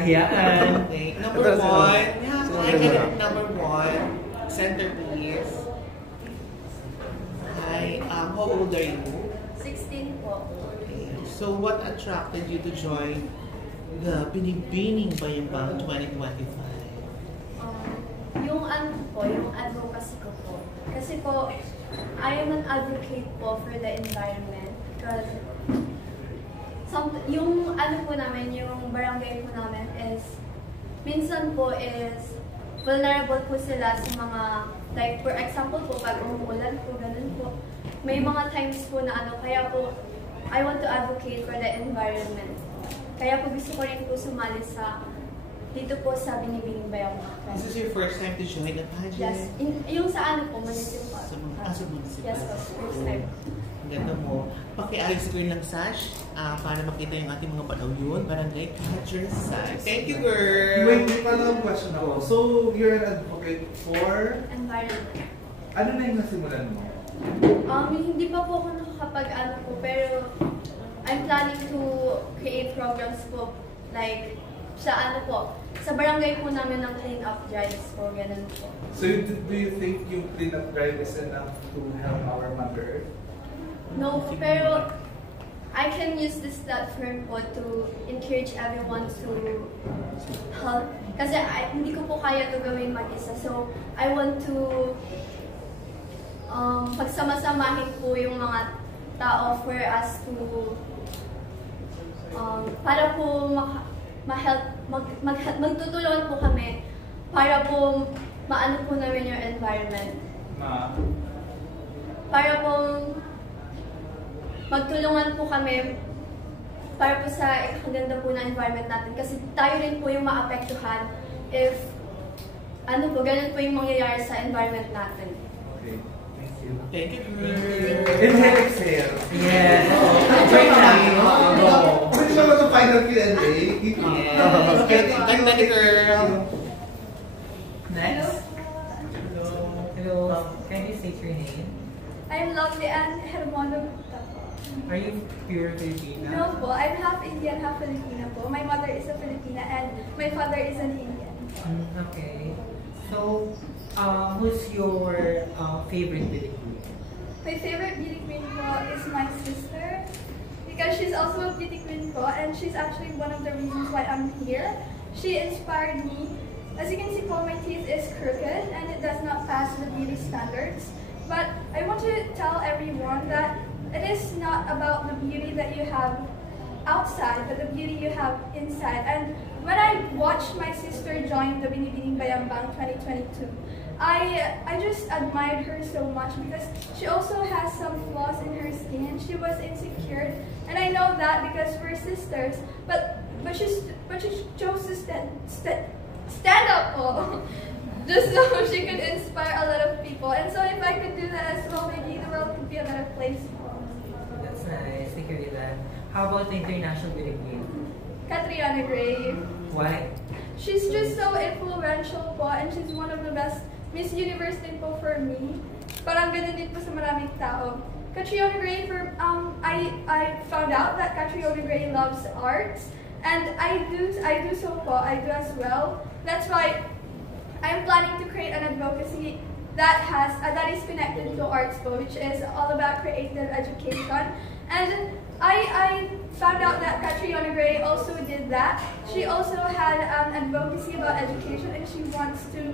Ayan. Okay. Number one. Yeah, I get it. Number one. Centerpiece. Hi. How old are you? 16 po. Okay. So, what attracted you to join the Binibining Bayambang 2025? Yung ano po, yung advocacy ko po. Kasi po, I am an advocate po for the environment. Because yung ano po namin, yung barangay po namin is, minsan po is, vulnerable po sila sa mga, like for example po, pag umuulan po, ganun po. May mga times po na ano, kaya po, I want to advocate for the environment. Kaya po gusto ko rin po sumali sa dito po sa Binibining Bayambang. This is your first time to join the pageant? Yes. Yung sa ano po, municipal. Sa municipal? Yes po, first time. Ganda mo. Pakiayos ko yun ng sash para makita yung ating mga panauyon. Barangay Catcher Sash. Thank you, girl! Wait, may follow-up question ako. So, you're an advocate for? Environment. Ano na yung nasimulan mo? Hindi pa po ako nakakapag-ano po, pero I'm planning to create programs po, like, sa ano po, sa barangay po namin ng clean-up drives po, ganun po. So, do you think yung clean-up drive is enough to help our Mother Earth? No, pero I can use this platform po to encourage everyone to help. Kasi hindi ko po kaya to gawin mag-isa. So, I want to pagsama-samahin po yung mga tao for us to para po magtutulungan po kami para po maano po namin yung environment. Para po magtulungan po kami para po sa ikakaganda po ng environment natin kasi tayo rin po yung maapektuhan if ano po, ganun po yung mangyayari sa environment natin. Okay, thank you. Thank you, Inhale, exhale. Yes. Pwede ba sa final Q&A? Okay, ganda ni girl. Next. Hello. Can you state your name? I'm Lovely and Hermono. Are you pure Filipina? No po, I'm half Indian, half Filipina po. My mother is a Filipina and my father is an Indian. Okay. So, who's your favorite beauty queen? My favorite beauty queen po is my sister because she's also a beauty queen po and she's actually one of the reasons why I'm here. She inspired me. As you can see po, my teeth is crooked and it does not pass the beauty standards. But I want to tell everyone that it is not about the beauty that you have outside, but the beauty you have inside. And when I watched my sister join the Binibining Bayambang 2022, I just admired her so much because she also has some flaws in her skin. She was insecure, and I know that because we're sisters. But she chose to stand up, just so she could inspire a lot of people. And so if I could do that as well, maybe the world could be a better place. That's nice. Thank you, that. How about the international beauty queen? Catriona Gray. Why? She's just so influential po, and she's one of the best Miss Universe din po for me. Parang ganun din po sa maraming tao. Catriona Gray, I found out that Catriona Gray loves arts, and I do so po, I do as well. That's why I'm planning to create an advocacy that is connected to arts po, which is all about creative education. And I found out that Catriona Gray also did that. She also had an advocacy about education, and she wants to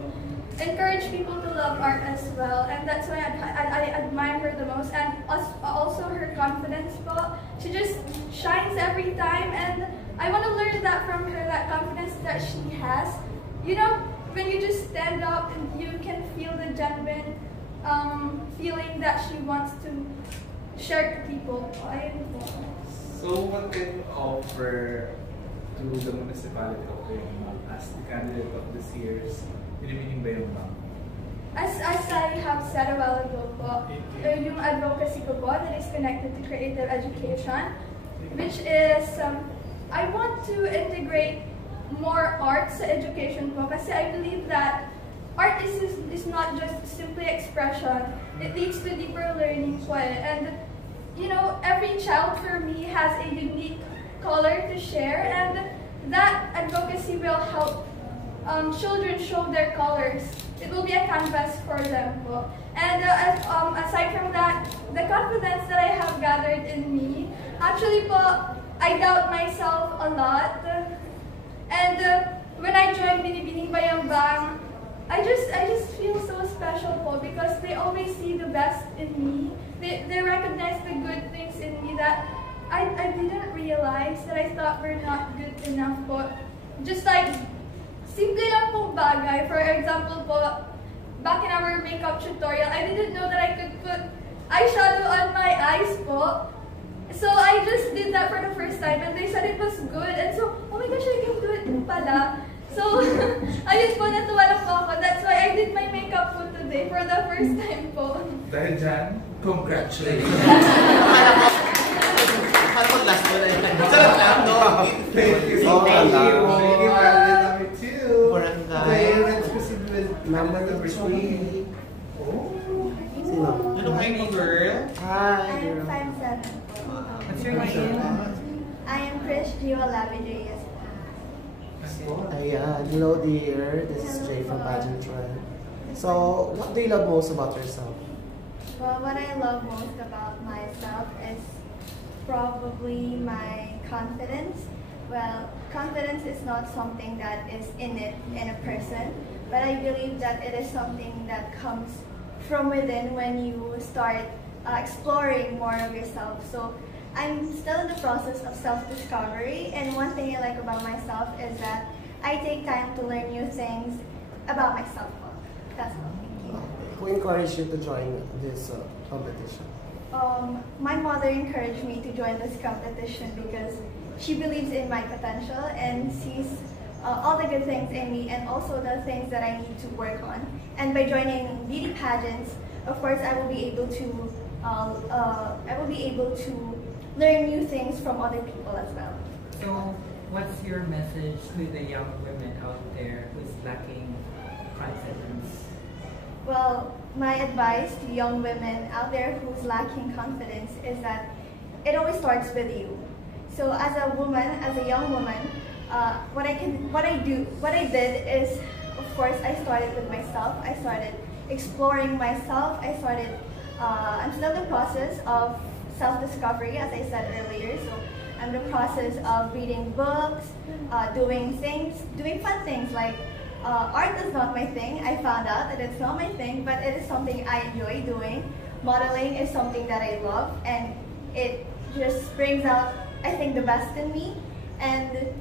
encourage people to love art as well. And that's why I admire her the most. And also her confidence po. She just shines every time, and I want to learn that from her, that confidence that she has. You know, when you just stand up and you can feel the genuine feeling that she wants to share to people. So, what can you offer to the municipality of Bayambang as the candidate of this year's Binibining Bayambang? As I have said a while ago po, yung advocacy ko po that is connected to creative education, which is, I want to integrate more arts sa education po kasi I believe that art is not just simply expression, it leads to deeper learning po. And you know, every child for me has a unique color to share, and that advocacy will help children show their colors. It will be a canvas for them po. And aside from that, the confidence that I have gathered in me, actually po, I doubt myself a lot. And when I joined Binibining Bayambang, I just feel so special po because they always see the best in me. They recognize the good things in me that I didn't realize, that I thought were not good enough po. Just like, simple lang pong bagay. For example po, back in our makeup tutorial, I didn't know that I could put eyeshadow on my eyes po. So I just did that for the first time and they said it was good. And so, oh my gosh, I can do it pala. So, ayun po, natuwa lang po ako. That's why I did my makeup po today for the first time po. Dahil dyan, congratulations! Parang pag last mo na yun. Sarap lang, no? Thank you so much. Thank you. Binibining Barangay number 2. Barangay. Okay, let's proceed with Number number 3. Oh. Sino? Ano kayo mo, girl? Hi, I girl. am 5'7". What's your name? I am Chris Gio Labidrias. Ayan. Hello, dear. This is Jay from Pageant Trend. So, what do you love most about yourself? Well, what I love most about myself is probably my confidence. Well, confidence is not something that is innate in a person, but I believe that it is something that comes from within when you start exploring more of yourself. So I'm still in the process of self-discovery, and one thing I like about myself is that I take time to learn new things about myself. That's all. Thank you. Who encouraged you to join this competition? My mother encouraged me to join this competition because she believes in my potential and sees all the good things in me and also the things that I need to work on. And by joining beauty pageants, of course, I will be able to learn new things from other people as well. So, what's your message to the young women out there who's lacking confidence? Well, my advice to young women out there who's lacking confidence is that it always starts with you. So as a woman, as a young woman, what I did is, of course, I started with myself. I started exploring myself. I'm still in the process of self-discovery, as I said earlier. So I'm in the process of reading books, doing fun things like art is not my thing. I found out that it's not my thing, but it is something I enjoy doing. Modeling is something that I love, and it just brings out, I think, the best in me. And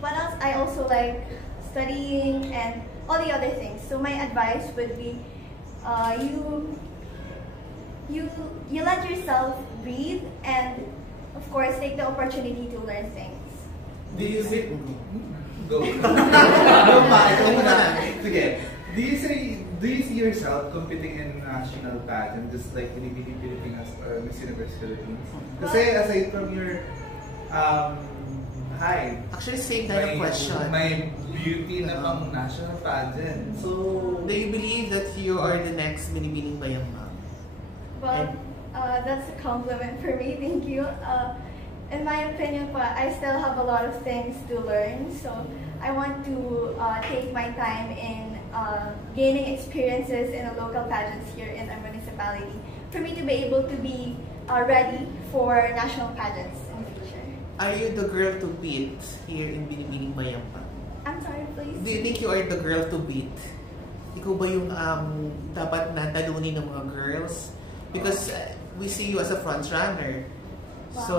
what else? I also like studying and all the other things. So my advice would be, you let yourself breathe, and of course take the opportunity to learn things. Do you see? Go. Go pa, ikaw muna. Sige. Do you see yourself competing in national pageant just like Binibining Pilipinas or Miss Universe Philippines? Kasi aside from your height, Actually, same kind of question. May beauty na pang national pageant. So, Do you believe that you are the next Binibining Bayambang? Well, that's a compliment for me. Thank you. In my opinion, I still have a lot of things to learn. So I want to take my time in gaining experiences in the local pageants here in our municipality for me to be able to be ready for national pageants in the future. Are you the girl to beat here in Binibining Bayambang? I'm sorry, please. Do you think you are the girl to beat? Ikaw ba yung dapat na talunin ng mga girls? Because we see you as a front runner. Wow. So,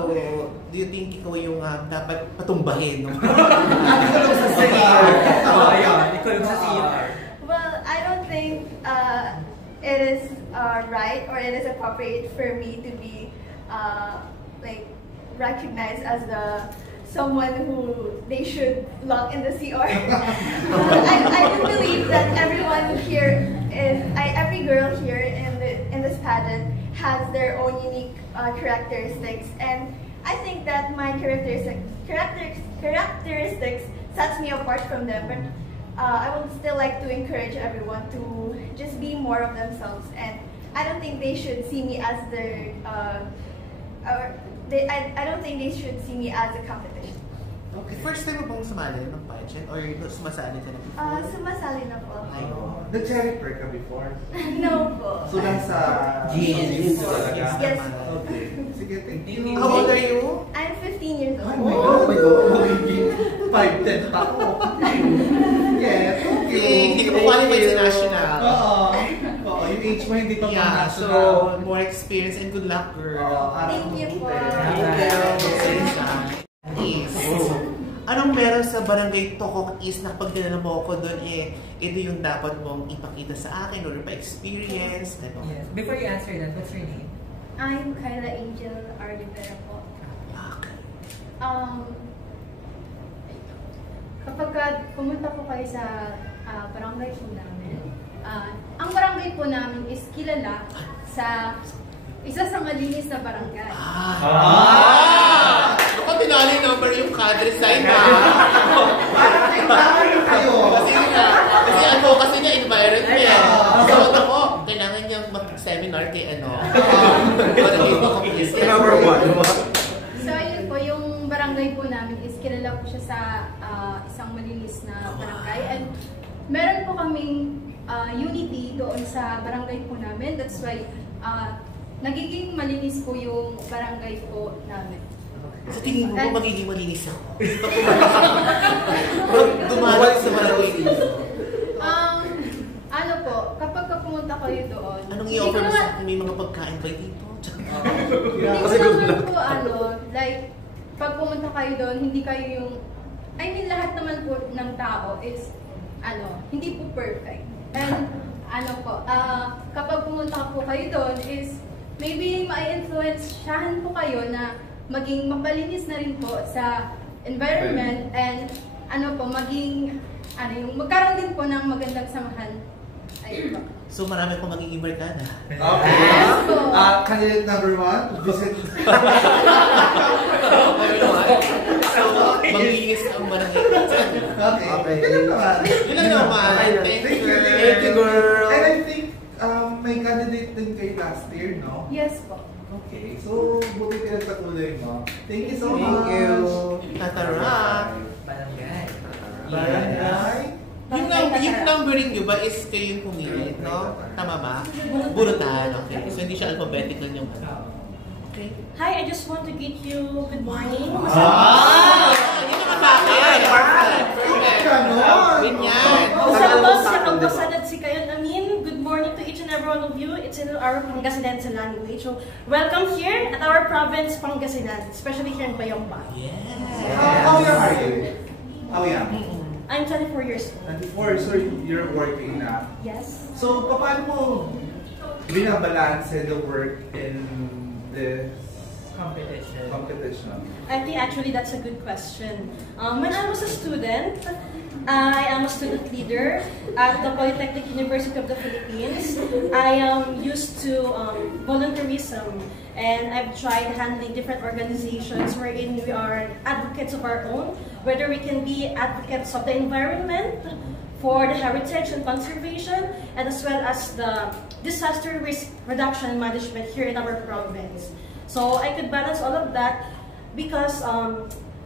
do you think ikaw yung dapat patumbahin? No? Ikaw yung sa CR. Oh, ayun. Ikaw yung sa CR. Well, I don't think it is right or it is appropriate for me to be recognized as someone who they should lock in the CR. I do believe that everyone here every girl here in this pageant has their own unique characteristics, and I think that my characteristics sets me apart from them. But I would still like to encourage everyone to just be more of themselves, and I don't think they should see me as I don't think they should see me as a competition. Okay. First time mo bang sumali ng pageant or sumasali ka na before? Sumasali na po. Ay, Nag-cherry prayer ka before? No po. So, nasa Jeans. talaga? Yes. Okay. Sige, thank you. How old are you? I'm 15 years old. Oh my God. 5'10" pa ako. Yes, okay. Hindi ka pa qualified sa national. Oo, yung age mo hindi pa Yeah, so national. more experience and good luck, girl. Thank you po. East. Anong meron sa Barangay Tokok East na pag dinala mo ako doon ito yung dapat mong ipakita sa akin or pa-experience? Ano? Yes. Before you answer that, what's your name? I'm Kyla Angel Arivera po. Okay. Kapag pumunta po kayo sa barangay po namin, ang barangay po namin is kilala sa isa sa malinis na barangay. Baka binali number yung cadre sign ha? Kasi advocacy niya environment. So ako, kailangan niyang mag-seminar kay Barangay Tokok East. Number 1. So ayun po, yung barangay po namin is kilala po siya sa isang malinis na barangay. And meron po kaming unity doon sa barangay po namin. That's why nagiging malinis po yung barangay po namin. Sa tingin mo ba magiging malinis ako? Dumalo sa barangay dito. Ano po, kapag pumunta kayo doon, Anong i-offer mo sa akin? May mga pagkain ba dito? Hindi ko naman po like, pag pumunta kayo doon, hindi kayo yung, lahat naman po ng tao is, hindi po perfect. And, kapag pumunta po kayo doon is, maybe ma-influensyahan po kayo na maging mapalinis na rin po sa environment and, magkaroon din po ng magandang samahan. Ayun po. So marami akong magiging barkada. Okay. Candidate number 1, visit. So, maglinis ang barangay. Okay. Yun lang naman. Thank you. Thank you, girl. And I think may candidate din kayo last year, no? Yes po. Okay. So, buti ka sa kulay mo. Thank you so much. Thank you. Tatara. Barangay. Barangay. Yung numbering nyo ba is kayo yung pumili, no? Tama ba? Burutan, okay. So hindi siya alphabetical yung Okay. Hi, I just want to greet you good morning. Hindi naman bakit. Perfect. Ganyan. Saludos sa kampasanad si Kayon Amin. Good morning to each and every one of you. It's in our Pangasinense language. So, welcome here at our province, Pangasinan, especially here in Bayomba. Yes. How young are you? How young? I'm 24 years old. 24, so you're working na. Yes. So, paano mo binabalance the work in this competition? I think actually that's a good question. When I was a student, I am a student leader at the Polytechnic University of the Philippines. I am used to volunteerism, and I've tried handling different organizations wherein we are advocates of our own, whether we can be advocates of the environment, for the heritage and conservation, and as well as the disaster risk reduction and management here in our province. So I could balance all of that because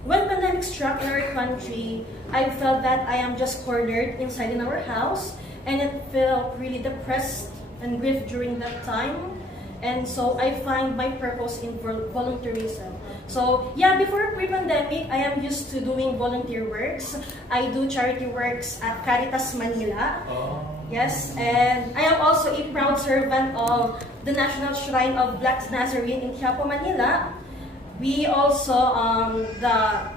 when pandemic struck in our country, I felt that I am just cornered inside in our house, and it felt really depressed and grief during that time. And so I find my purpose in volunteerism. So yeah, before pre-pandemic, I am used to doing volunteer works. I do charity works at Caritas Manila. Yes, and I am also a proud servant of the National Shrine of Black Nazarene in Quiapo, Manila. We also the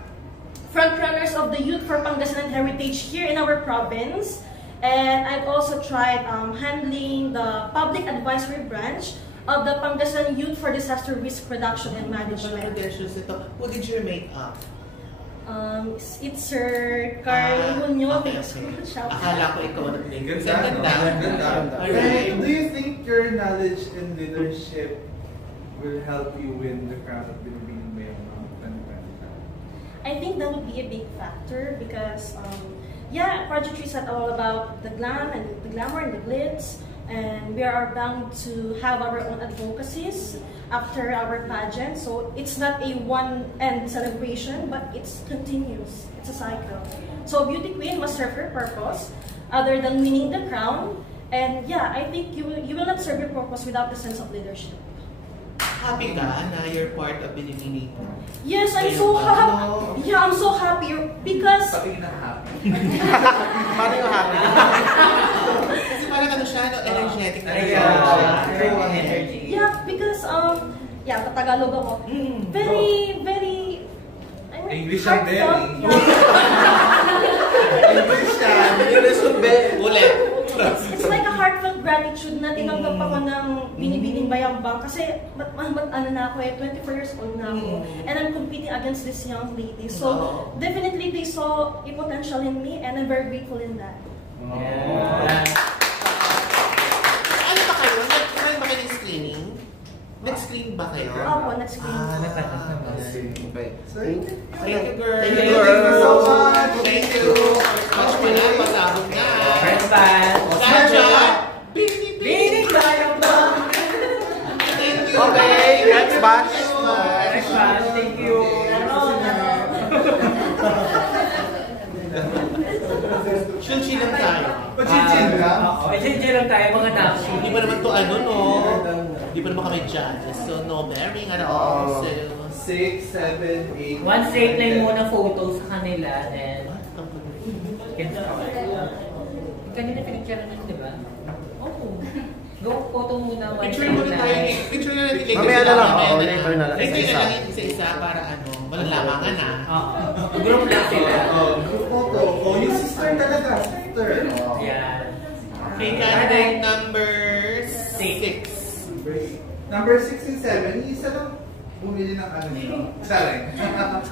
frontrunners of the Youth for Pangasinan Heritage here in our province. And I've also tried handling the public advisory branch of the Pangasinan Youth for Disaster Risk Reduction and Management. Who did your makeup? It's Sir Carl Muñoz. Okay. Akala ko ikaw ang nag-make. Ganda. Alright. Do you think your knowledge in leadership will help you win the crown of Binibining Bayomba 2025? I think that would be a big factor because, yeah, pageantry is not all about the glam and the glamour and the glitz. and we are bound to have our own advocacies after our pageant. So it's not a one-end celebration, but it's continuous. It's a cycle. So beauty queen must serve her purpose, other than winning the crown. And yeah, I think you will not serve your purpose without the sense of leadership. Happy ka na you're part of Binibini? Yes, I'm so happy. Yeah, I'm so happy because. Sabi na happy. Paano yung happy? Kasi parang ano siya, no? Energetic na Energy. Yeah, because yeah, Tagalog ako. Very, very. I mean, English ang heartfelt, very. yeah. English yan. English yung ulit. It's like a heartfelt gratitude na tinanggap ako ng Binibining Bayambang kasi ano na ako 24 years old na ako. And I'm competing against this young lady. So definitely they saw a potential in me and I'm very grateful in that. Ano ba kayo? Nag-try ba kayo ng screening? Nag-screen ba kayo? Opo, nag-screen. Natatas naman. Thank you, girl. Thank you so much. Thank you. Much pa na, pasabog na. First band. Sasha! Binig tayo ba? Thank you. Okay, next batch. Next band. Thank you. Chill-chill lang tayo. Pachichin ka? Oo, chill lang tayo mga dashi. Hindi pa naman to ano, no? Hindi pa naman kami judges. So, no bearing, ano. So, 6, 7, 8. One straight line muna photo sa kanila, then kanina pinicture na di ba? Oo. Go photo muna one picture straight muna tayo. line. Picture na natin. Mamaya na lang. Oo, later na lang. Later na Isa-isa. lang isa-isa para ano, malalamangan na. Oo. Group lang sila. Group photo. Oh, yung sister talaga. Sister. Yan. Okay, candidate number 6. Number 6 and 7, isa lang bumili ng ano nyo. Sorry. Ano?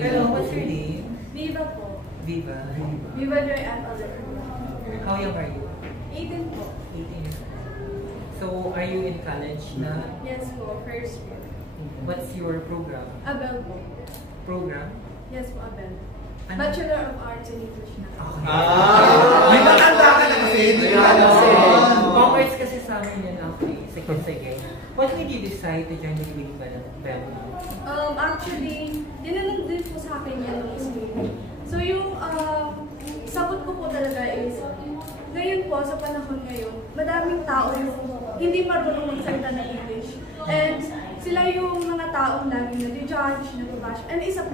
Hello, what's your name? Viva po. Viva. Viva Joy and Oliver. How young are you? 18 po. 18. So, are you in college na? Yes po, first year. What's your program? Abel po. Program? Yes po, Abel. Ano? Bachelor of Arts in English na. May matanda ka na kasi. Hindi ka alam Congress kasi sa amin yun actually. Sige. What made you decide to join the Binibini Bayambang? Actually, dinanong din po sa akin yan ng screening. So yung sagot ko po talaga is, ngayon po, sa panahon ngayon, madaming tao yung hindi marunong magsalita ng English. And sila yung mga taong laging nag-judge, nag-bash. And isa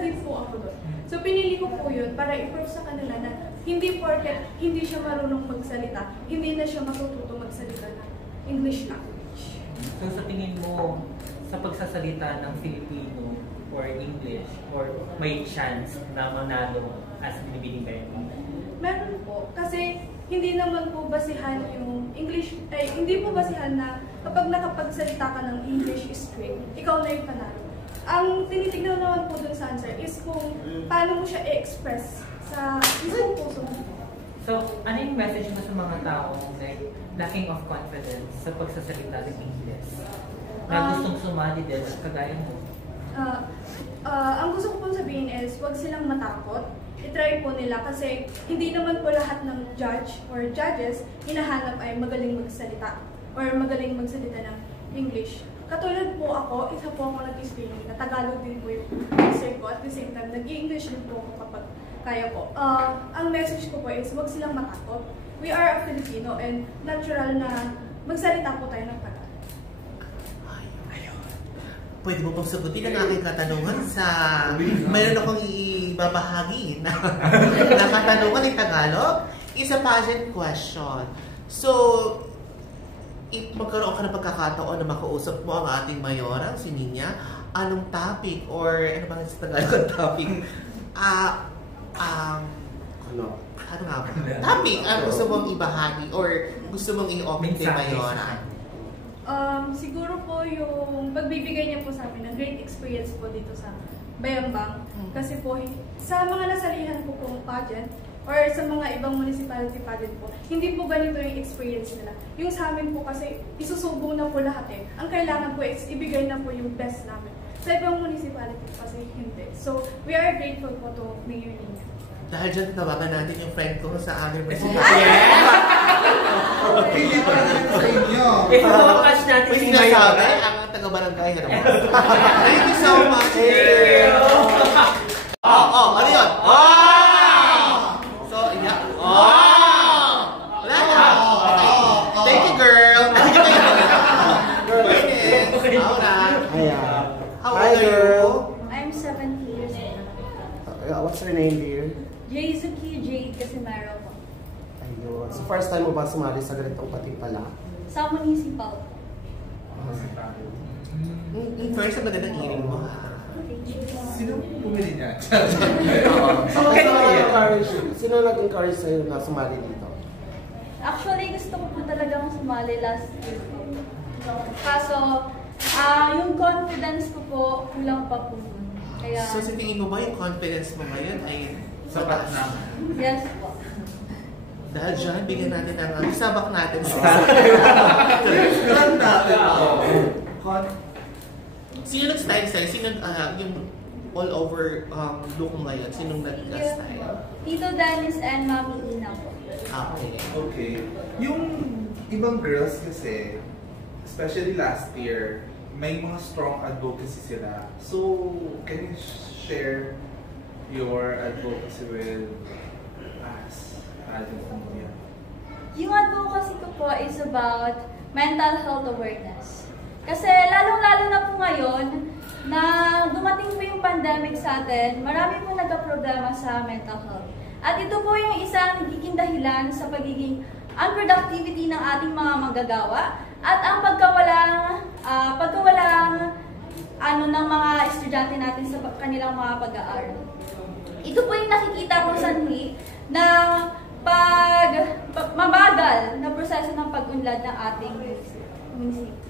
din po ako doon. So pinili ko po yun para i-prove sa kanila na hindi porket hindi siya marunong magsalita, hindi na siya matututo magsalita ng English language. So sa tingin mo, sa pagsasalita ng Filipino or English, or may chance na manalo as Binibini Bayambang? Meron po. Kasi hindi naman po basihan yung English, hindi po basihan na kapag nakapagsalita ka ng English straight, ikaw na yung panalo. Ang tinitignan naman po dun sa answer is kung paano mo siya i-express sa isang puso mo. So, ano yung message mo sa mga taong like lacking of confidence sa pagsasalita ng English? Na gustong sumali din at kagaya mo? Ang gusto ko pong sabihin is, huwag silang matakot. I-try po nila kasi hindi naman po lahat ng judge or judges hinahanap ay magaling magsalita or magaling magsalita ng English. Katulad po ako, isa po ako nag-screening na Tagalog din po yung answer ko. At the same time, nag-English din po ako kapag kaya po. Ang message ko po is, huwag silang matakot. We are a Filipino and natural na magsalita po tayo ng Tagalog. Pwede mo pong sagutin ang aking katanungan sa... Mayroon akong ibabahagi na katanungan ng Tagalog. Is a pageant question. So, if magkaroon ka ng pagkakataon na makausap mo ang ating mayora, si Nina, anong topic or ano ba sa Tagalog ang topic? Ano nga ba? Topic ang gusto mong ibahagi or gusto mong i-open kay mayora? Siguro po yung pagbibigay niya po sa amin ng great experience po dito sa Bayambang. Kasi po, sa mga nasalihan po pong pageant or sa mga ibang municipality pageant po, hindi po ganito yung experience nila. Yung sa amin po kasi, isusubo na po lahat eh. Ang kailangan po is ibigay na po yung best namin. Sa ibang municipality kasi hindi. So, we are grateful po to Mayor Nina. Dahil dyan, tawagan natin yung friend ko sa other municipality. Grabe, ang taga-barangay. Thank you so much. Ano yun? So, yeah. Wala na. Okay. Thank you, girl. How Hi, old are girl. I'm 17 years old. What's your name, dear? Jayzuki Jade Casimero po. Ayun. So, first time mo ba sumali sa ganitong patimpala? Sa municipal. you? First, ang magandang hearing mo, ha? Sino pumili niya? Sino nag-encourage sa'yo na sumali dito? Actually, gusto ko po talagang sumali last year po. Kaso, yung confidence ko po, kulang pa po. Kaya, So, sa tingin mo ba yung confidence mo ngayon ay Sapat na. yes po. Dahil dyan, bigyan natin ng sabak natin. Cut natin. Sino nag-style sa'yo? Sino yung all over look mo ngayon? Sinong nag-style? Tito Dennis and Mami Ina po. Okay. Okay. Yung ibang girls kasi, especially last year, may mga strong advocacy sila. So, can you share your advocacy with us? Yung advocacy ko po is about mental health awareness. Kasi lalong-lalo na po ngayon na dumating po yung pandemic sa atin, marami po nagka-problema sa mental health. At ito po yung isang nagiging dahilan sa pagiging unproductivity ng ating mga manggagawa at ang pagkawalang ng mga estudyante natin sa kanilang mga pag-aaral. Ito po yung nakikita kong sanhi ng mabagal na proseso ng pag-unlad ng ating munisipyo.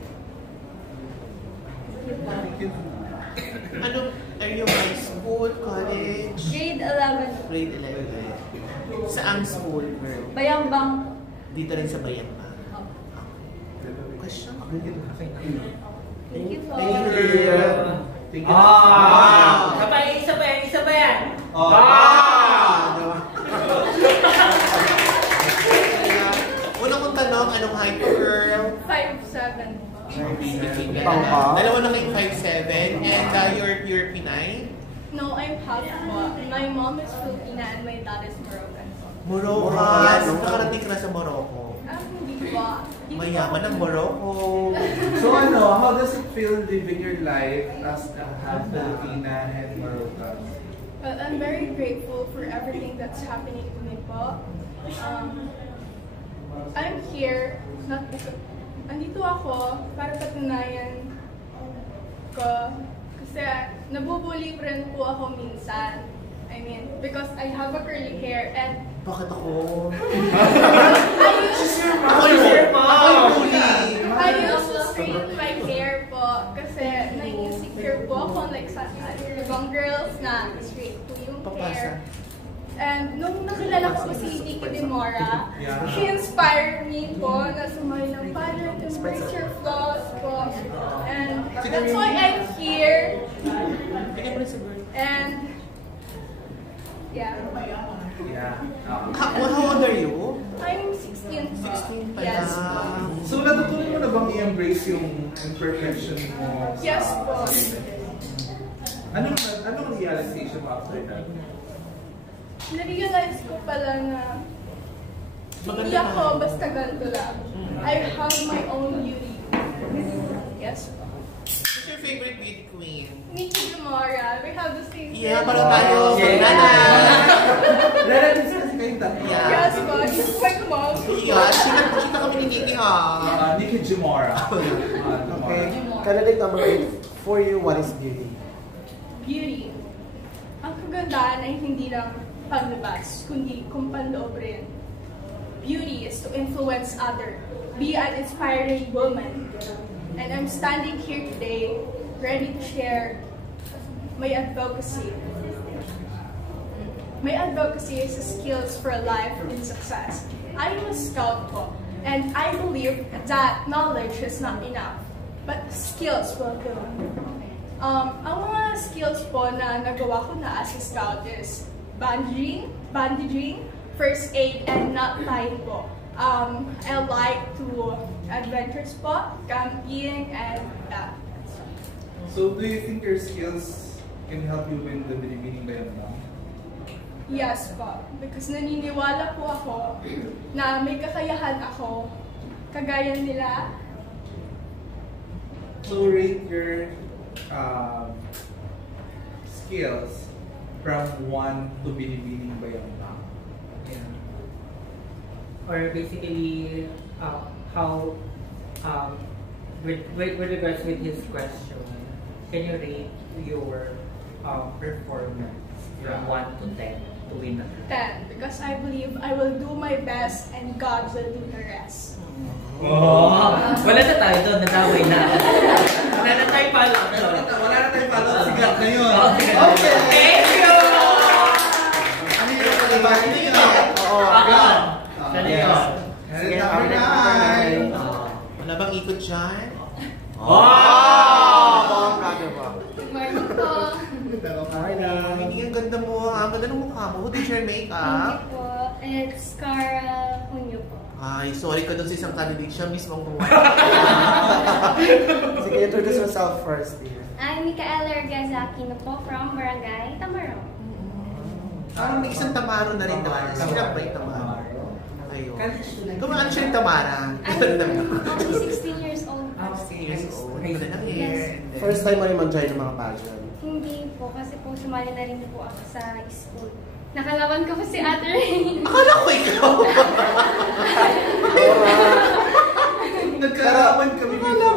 Ano, are you high school, college? Grade 11. Grade 11. Saang school, girl? Bayambang. Dito rin sa Bayamba. Question? Thank you po. Thank you. Thank you. Isa pa yan. Una kong tanong, anong height mo, girl? 5'7". Dalawa na kayong 5'7", and you're Pinay? No, I'm half po. My mom is Filipina and my dad is Moroccan. Moroccan. Nakarating ka na sa Morocco. Hindi po. Mayaman ang Morocco. So how does it feel living your life as a half Filipina and Moroccan? Well, I'm very grateful for everything that's happening to me po. I'm here, not because... Andito ako para patunayan ko kasi nabubuli rin po ako minsan. I mean, because I have a curly hair and... Bakit ako? I used to straighten my hair po kasi nai-insecure po ako like sa ibang girls na straight po yung hair. And nung nakilala ko si Tiki Demora, she inspired me po na sumali ng pageant, embrace your flaws po. And that's why I'm here. And yeah. How old are you? I'm 16 po. 16 pa Yes lang. po. So natutunan mo na bang i-embrace yung imperfection mo? Yes po. Anong realization mo after that? Na-realize ko pala na hindi ako basta ganito lang. I have my own beauty. Yes po. Who's your favorite beauty queen? Nikki Demora, we have the same Yeah, para tayo. Relatives kasi kayong tatlo. Yeah. Yes po, she's my mom. Yeah, chika kami ni Nikki, ha? Nikki Demora. Okay. Candidate number 8. For you, what is beauty? Beauty. Ang kagandahan ay hindi lang paglabas, kundi kung panloob rin. Beauty is to influence others. Be an inspiring woman. And I'm standing here today, ready to share my advocacy. My advocacy is skills for a life in success. I'm a scout po, and I believe that knowledge is not enough, but skills will do. Ang mga skills po na nagawa ko na as a scout is bandaging, first aid, and not tying po. I like to adventures po, camping, and that. So, do you think your skills can help you win the Binibining Bayambang? Yes po, because naniniwala po ako na may kakayahan ako, kagaya nila. So, rate your skills from 1 to Binibining Bayambang. Yeah. Or basically, how, with regards with his question, can you rate your performance from 1 to 10 to win the 10, because I believe I will do my best and God will do the rest. Oh! Wala na tayo doon, nadaway na. Wala na tayo pala. Wala na tayong follow sigat ngayon. Okay. Thank you! Ano yung kalabas niyo? Oo. Ganito. Sige, Number 9. Wala bang ikot dyan? Wow! Diba? Good morning po. Hindi ang ganda mo. Ang ganda ng mukha mo. Who did your Thank makeup? you po. It's Cara Hunyo po. Ay, sorry ka doon sa isang candidate. Siya mismo ang gumawa. Sige, introduce yourself first, dear. I'm Micaela Ergazaki po from Barangay Tamarong. Parang may isang Tamaro na rin doon. Sino ba yung Tamaro? Ayun. Gumaan siya yung Tamara. I'm only 16 years old. Ah, 16 years old. Yes. Ganda ng hair. First time mo rin mag-join ng mga pageant. Hindi po, kasi po sumali na rin po ako sa school. Nakalaban ko po si Ate Ray. Akala ko ikaw. Nagkaraman kami dito.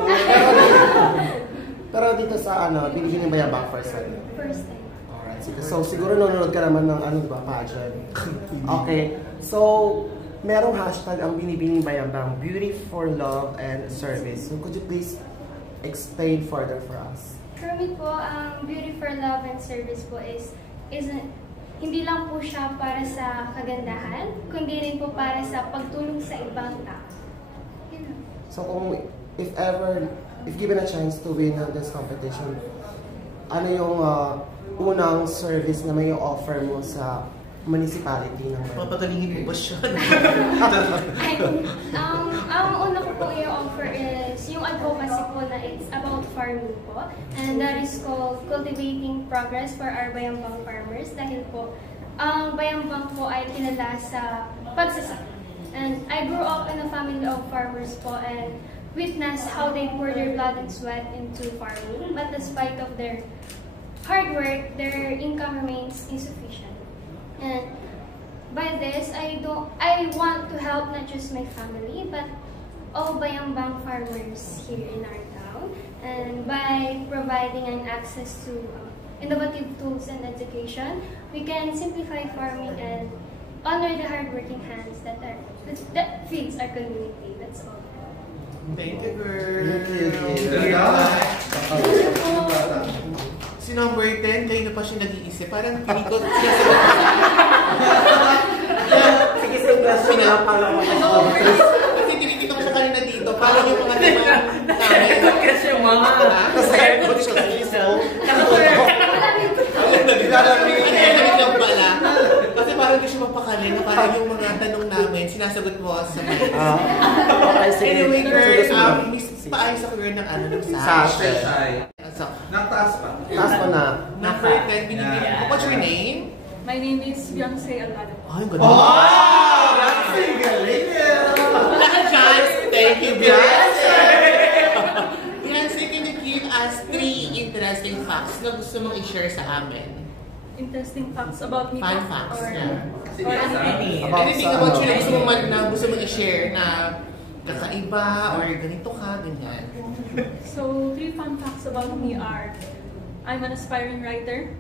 Pero dito sa Binibining Bayambang first time. First time. Alright, sige. So siguro nanonood ka naman ng diba, pageant. Okay. So, merong hashtag ang Binibining Bayambang, Beauty for Love and Service. So could you please explain further for us? For me po, ang Beauty for Love and Service po hindi lang po siya para sa kagandahan, kundi rin po para sa pagtulong sa ibang tao. Yun lang. So if given a chance to win this competition, ano yung unang service na may offer mo sa municipality ng Bayambang? Papagalingin mo ba siya? Ang una ko po i-offer is yung advocacy po na it's about farming po. And that is called Cultivating Progress for our Bayambang farmers. Dahil po, ang Bayambang po ay kilala sa pagsasaka. And I grew up in a family of farmers po and witnessed how they pour their blood and sweat into farming. But despite of their hard work, their income remains insufficient. And by this, I want to help not just my family, but all Bayambang farmers here in our town. And by providing an access to innovative tools and education, we can simplify farming and honor the hardworking hands that feeds our community. That's all. Thank you, girl. Thank you. Si number 10, kayo na pa siya nag-iisip. Parang pili ko, Sige, sa question na lang pala mo. kasi tinitignan ko siya kanina dito. Parang yung mga naman namin. Kasi yung mga... Kasi aircon siya sa iso. Naglalamig lang pala. Kasi parang di siya magpakali na parang yung mga tanong namin, sinasagot mo sa mga. Okay, sige. Anyway, Introduce mo. girl, miss paayos ako girl ng ng Sashay. So, Nakataas pa. Taas mo na. number 10, binibigyan ko. What's your name? My name is Beyonce Alvarado. Ay, ang ganda. That's a galing! Lahat dyan, thank you, Beyonce! Beyonce, can you give us 3 interesting facts na gusto mong i-share sa amin? Interesting facts about me. Fun facts, Or, yeah. or anything. About Anything sa about ano? you na gusto mong i-share na kakaiba or ganito ka, ganyan. So, 3 fun facts about me are, I'm an aspiring writer,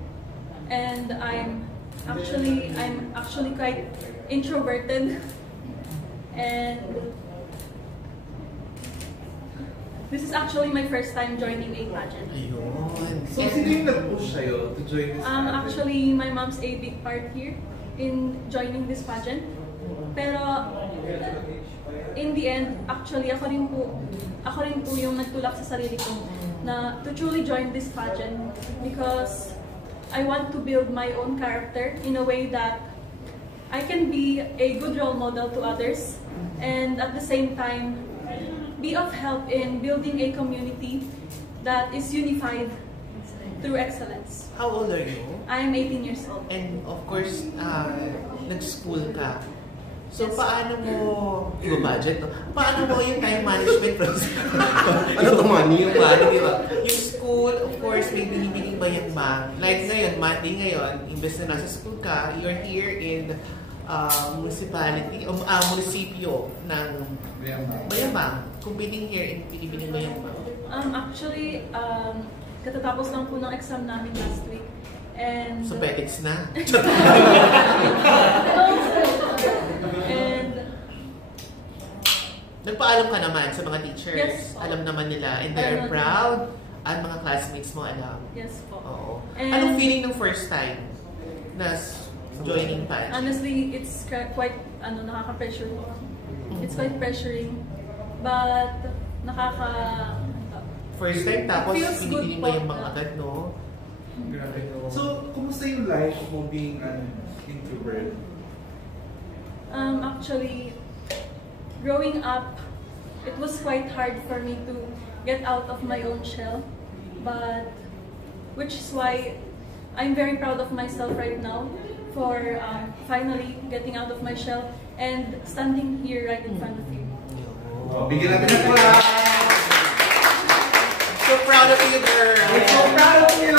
and I'm actually quite introverted, and this is actually my first time joining a pageant. Ayun. So, sino yung nag-push sa'yo to join this? Actually, my mom's a big part here in joining this pageant. Pero, in the end, actually, ako rin po yung nagtulak sa sarili ko na to truly join this pageant because I want to build my own character in a way that I can be a good role model to others and at the same time, be of help in building a community that is unified through excellence. How old are you? I am 18 years old. And of course, nag-school ka. So, paano mo, budget, no? Paano mo yung time management process? Ano to, money? Yung money, di ba? Yung school, of course, may binibiging bayang bank. Like ngayon, Monday ngayon, imbes na nasa school ka, you're here in munisipyo ng Bayambang. Competing here in Pilipinas Bayambang. Actually, katatapos lang po ng exam namin last week. And So, petics na? And Nagpaalam ka naman sa mga teachers. Yes. Alam naman nila and they're Alam proud. At mga classmates mo alam. yes po. Oo. And Anong feeling ng first time na joining pageant? honestly, it's quite nakaka-pressure po. It's quite pressuring, but First time tapos Feels good pinipiling mo po. yung mga agad, no? Grabe. So, kumusta yung life mo being an introvert? Actually, growing up, it was quite hard for me to get out of my own shell, but which is why I'm very proud of myself right now for finally getting out of my shell and standing here right in front of you. Bigyan natin ng clap! So proud of you, girl! I'm so proud of you!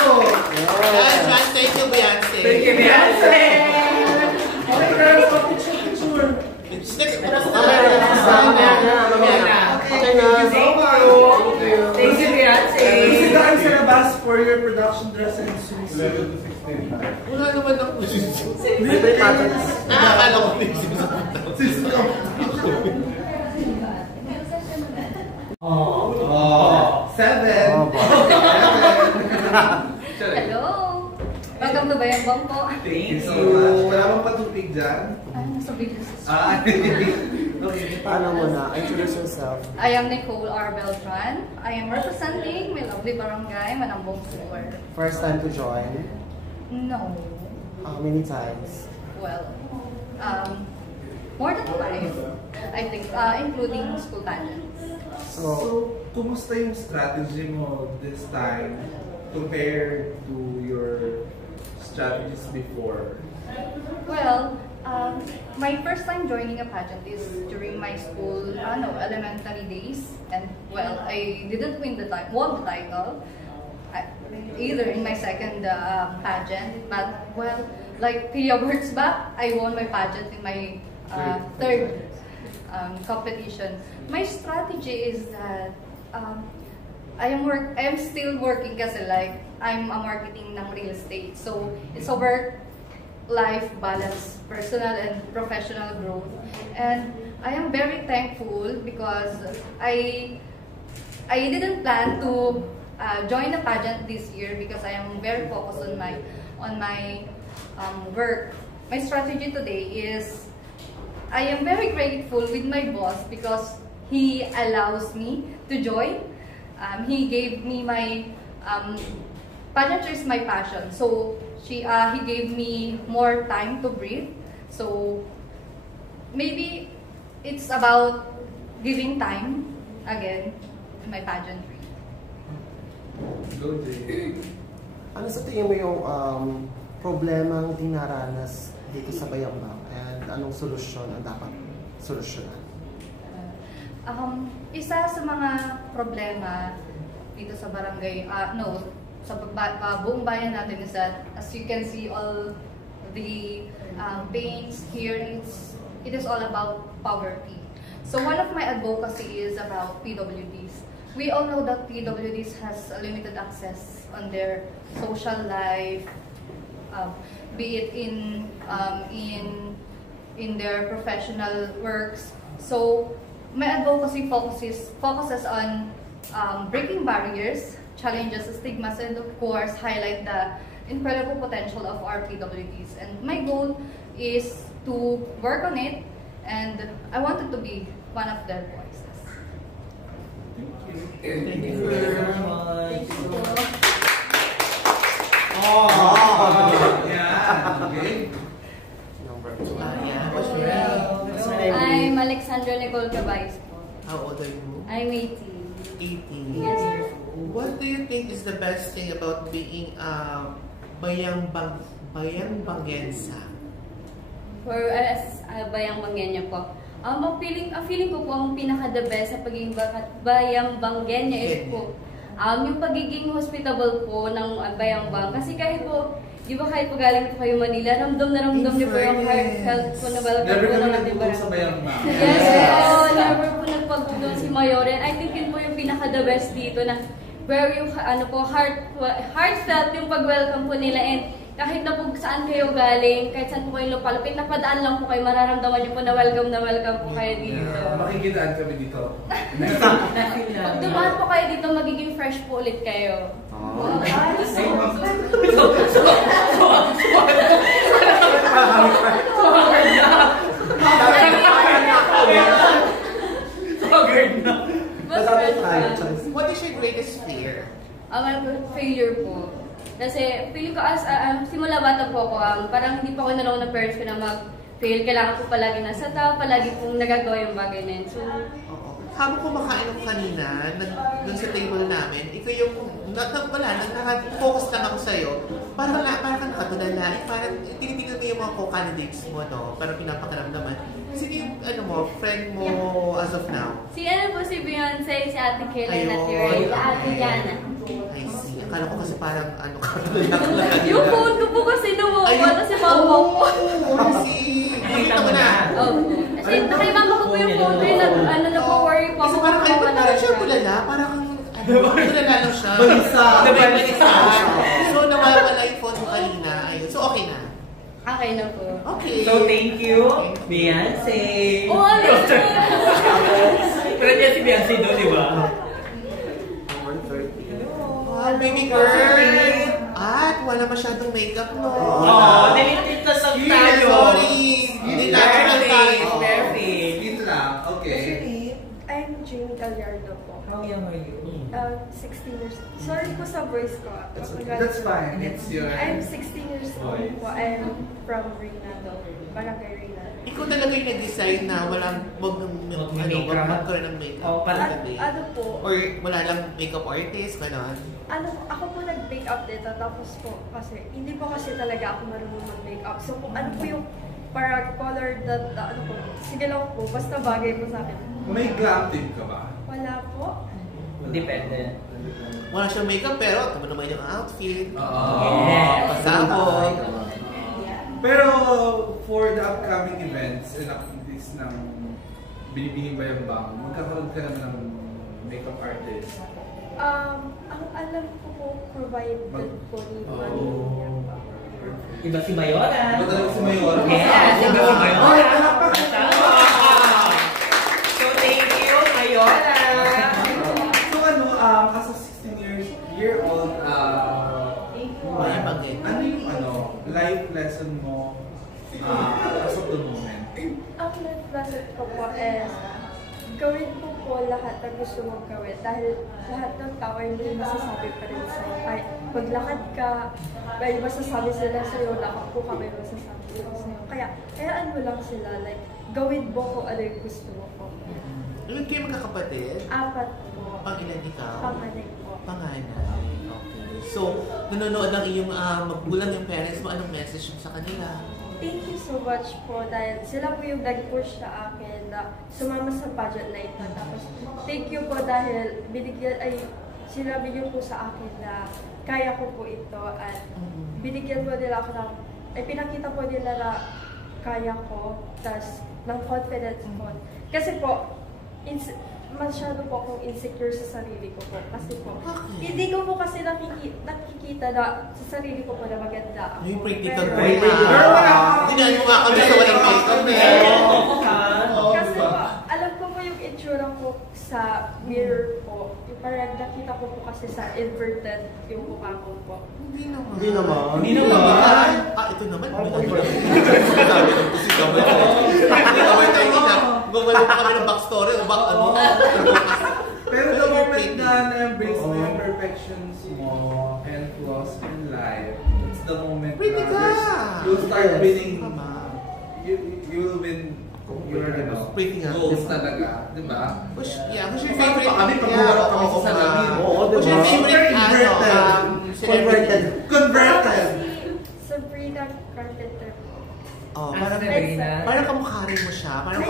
Yes, thank you, Beyonce! Thank you, Beyonce! Okay, girls, picture. Okay na. So much! Thank you, Beyonce! Kasi tayo sa labas for your production dress and suits. Wala naman ako. Libre pageant. Nakakala ko Seven! Hello! Welcome to Bayambang po. Thank you so much. Wala bang patupig dyan? Ay, nasa video. Okay. Paano mo na? Introduce yourself. I am Nicole R. Beltran. I am representing my lovely barangay, Manambong Sur. First time to join. No. How many times? Well, more than 5, I think, including school pageants. So, kumusta yung strategy mo this time compared to your strategies before? Well, my first time joining a pageant is during my school, elementary days. And, well, I didn't won the title. Either in my second pageant, but, well, like Pia works back, I won my pageant in my third competition. My strategy is that I am still working kasi like I'm a marketing ng real estate. So it's a work-life balance, personal and professional growth. And I am very thankful because I didn't plan to join a pageant this year because I am very focused on my work. My strategy today is I am very grateful with my boss because he allows me to join. He gave me my pageantry is my passion, so he gave me more time to breathe. So maybe it's about giving time again in my pageantry. Go, Jay. Ano sa tingin mo yung problemang dinaranas dito sa Bayambang and anong solusyon ang dapat solusyonan? Isa sa mga problema dito sa barangay, sa buong bayan natin is that, as you can see, all the pains here, it is all about poverty. So one of my advocacy is about PWDs. We all know that PWDs has a limited access on their social life, be it in their professional works. So my advocacy focuses on breaking barriers, challenges, stigmas, and of course highlight the incredible potential of our PWDs. And my goal is to work on it, and I wanted to be one of their voices. Thank you very much. Yeah. Okay. Number 2. Yeah, what's your name? What's your name? I'm Alexa Sandra Nicole Cabais po. How old are you? I'm 18. 18. Yes, sir. What do you think is the best thing about being bayang Bangensa? For us, bayang Banggenya po. Feeling ko po ang pinaka-the best sa pagiging bayang Banggenya is po yung pagiging hospitable po ng bayang bang. Kasi kahit po, di ba kahit po galing po kayo Manila, ramdam na ramdam niyo po yung heartfelt po na welcome po ng ating barangay. Sa bayang bang. Yes, never po nagpagpagod si Mayoren. I think yun po yung pinaka-the best dito na where yung heartfelt yung pag-welcome po nila, and kahit na po saan kayo galing, kahit saan po kayo lupalupit, napadaan lang po kayo, mararamdaman niyo po na welcome po kayo dito. Makikitaan kami dito. Pag dumaan po kayo dito, magiging fresh po ulit kayo. What is your greatest fear? Failure po. Kasi feeling ko simula bata po ako, parang hindi pa ako nalong ng parents ko na mag-fail. Kailangan ko palagi nasa top, palagi pong nagagawa yung bagay na yun. So, habang kumakain ako kanina, dun sa table namin, ikaw yung, naka-focus lang ako sa'yo. Parang ka nakatulala, parang tinitignan mo yung mga co-candidates mo, no? Parang pinapakaramdaman. Sige, friend mo as of now? Si Beyonce, si Ate Kayla, at si Ate Jana. I see. Akala ko kasi parang Yung phone ko po kasi nawawala si mama mo. I see. Nakita mo na. Kasi nakimama ko po yung phone ko, nag-worry po ako. Parang siya tulala, parang tulala lang siya. Balisa. So, nawawala yung phone mo kanina. Ayun. So, okay na. Okay na po. Okay. So, thank you, Beyonce. Pero niya si Beyonce doon, di ba? Wow, baby girl! At wala masyadong makeup, no? Nilitit na sa tayo. Sorry! Hindi natural tayo. Perfect. Dito lang, okay. I'm Jean Gallardo po. How young are you? 16 years old. Sorry po sa voice ko. That's fine. It's your... I'm 16 years old po. I'm from Reynaldo, Barangay Reynaldo. Ikaw talaga yung nag-decide na wag magkaroon ng makeup. Ano po? Or wala lang makeup artist, gano'n? Ako po nag-make up dito, tapos po kasi hindi po kasi talaga ako marunong mag-make up. So kung ano po yung para color that, sige lang po, basta bagay po sa akin. May glam tip ka ba? Wala po. Depende. Wala siyang makeup pero tama naman yung outfit. Pasabog. Pero for the upcoming events and activities ng Binibining Bayang Bang, magkakaroon ka naman ng makeup artist? Ang alam ko po, provided po ni Bayang Bang. Iba si Mayora. Iba talaga si Mayora? Yes, iba si Mayora. So thank you, Mayora. So as a 16-year-old, ano yung life lesson mo as of the moment? Ang life lesson ko po is gawin po lahat na gusto mong gawin dahil lahat ng tao ay may masasabi pa rin sa'yo. Kahit maglakad ka, may masasabi sila sa'yo, lakad po ka, may masasabi sila sa'yo. Kayaan mo lang sila, like, gawin mo kung ano yung gusto mo po. Ilan kayo magkakapatid? 4 po. Pang-ilan ikaw? Panganay po. Panganay. Okay. So, nanonood ng iyong magulang yung parents mo, anong message mo sa kanila? Thank you so much po dahil sila po yung nag-push sa akin na sumama sa pageant na ito. Tapos, thank you po dahil sinabi niyo po sa akin na kaya ko po ito at binigyan po nila ako pinakita po nila na kaya ko, tas ng confidence po. Kasi po, masyado po akong insecure sa sarili ko po. Kasi po, hindi ko po kasi nakikita na sa sarili ko po na maganda ako. Yung pretty ka girl. Tingnan mo nga kami sa walang makeup Kasi po, alam ko po yung itsura ko sa mirror po. Yung parang nakita ko po kasi sa inverted yung mukha ko po. Hindi naman. Ito naman. Sabi ng pusi kami. Gumalo pa kami ng backstory o Pero the moment na na-embrace mo yung perfections mo and flaws in life, it's the moment you'll start winning. You will win your goals talaga, di ba? Who's your Paano favorite? pa kami pag-uwala kami sa salamin? Oo, Who's your favorite Converted. Converted! Sabrina Carpenter. Oh, Parang parang kamukha rin mo siya. Parang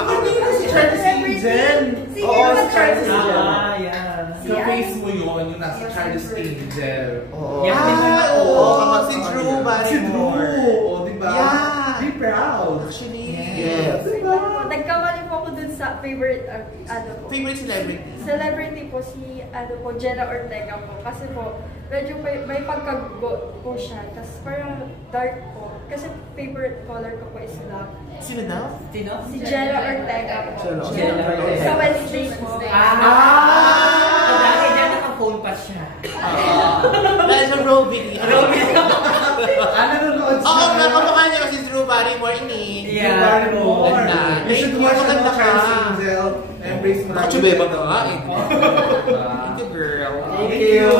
Si Charles Angel! Oo, si Charles Angel. yeah. Ka-face mo yun, yung nasa Charles Angel. Oo. Oo. Si Drew Si Barrymore. Drew! O, di ba? Yeah. Be proud! Actually, Yes. Nagkamali po ako dun sa favorite, favorite celebrity. celebrity po si, Jenna Ortega po. Kasi po, medyo may pagka-goat po siya. Tapos parang dark po. Kasi favorite color ko po is black. Sino daw? Sino? Si Jenna Ortega po. Jenna. Sa Wednesday po. Dahil dyan naka-phone pa siya. Dahil sa Robin. Ano nanonood siya? Oo, kamukha niya kasi Drew Barrymore ini. Yeah. Barrymore. Ganda. You should watch Thank you, the maganda ka. Charles Angel. Embrace mo lang. Chubeba ka nga eh. Thank you, girl. Thank you.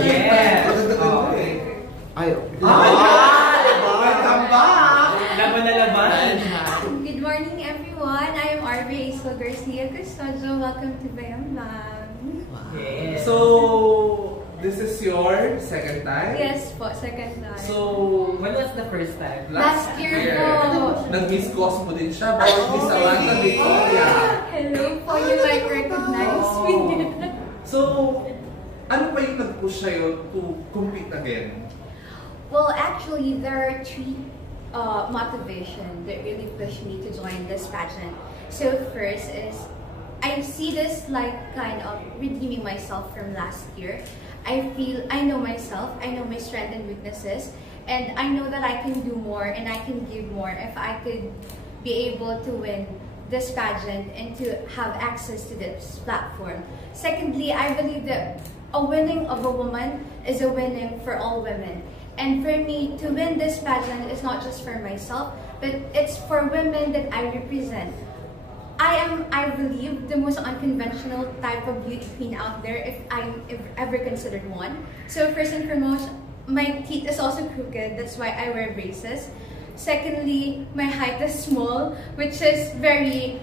Yeah. Ay, Welcome back! Laban na laban. Good morning, everyone. I am RV Isla Garcia Custodio. Welcome to Bayambang. Yeah. So, this is your second time? Yes po, second time. So, When was the first time? Last year po. Nag-miss calls mo din siya. Bawat Miss Samantha Victoria. Hello po, you might recognize me. So, ano pa yung nag-push sa'yo to compete again? Well, actually, there are three motivations that really pushed me to join this pageant. So first is, I see this like kind of redeeming myself from last year. I know myself, I know my strengths and weaknesses, and I know that I can do more and I can give more if I could be able to win this pageant and to have access to this platform. Secondly, I believe that a winning of a woman is a winning for all women. And for me, to win this pageant is not just for myself, but it's for women that I represent. I am, I believe, the most unconventional type of beauty queen out there, if I'm ever considered one. So first and foremost, my teeth is also crooked, that's why I wear braces. Secondly, my height is small, which is very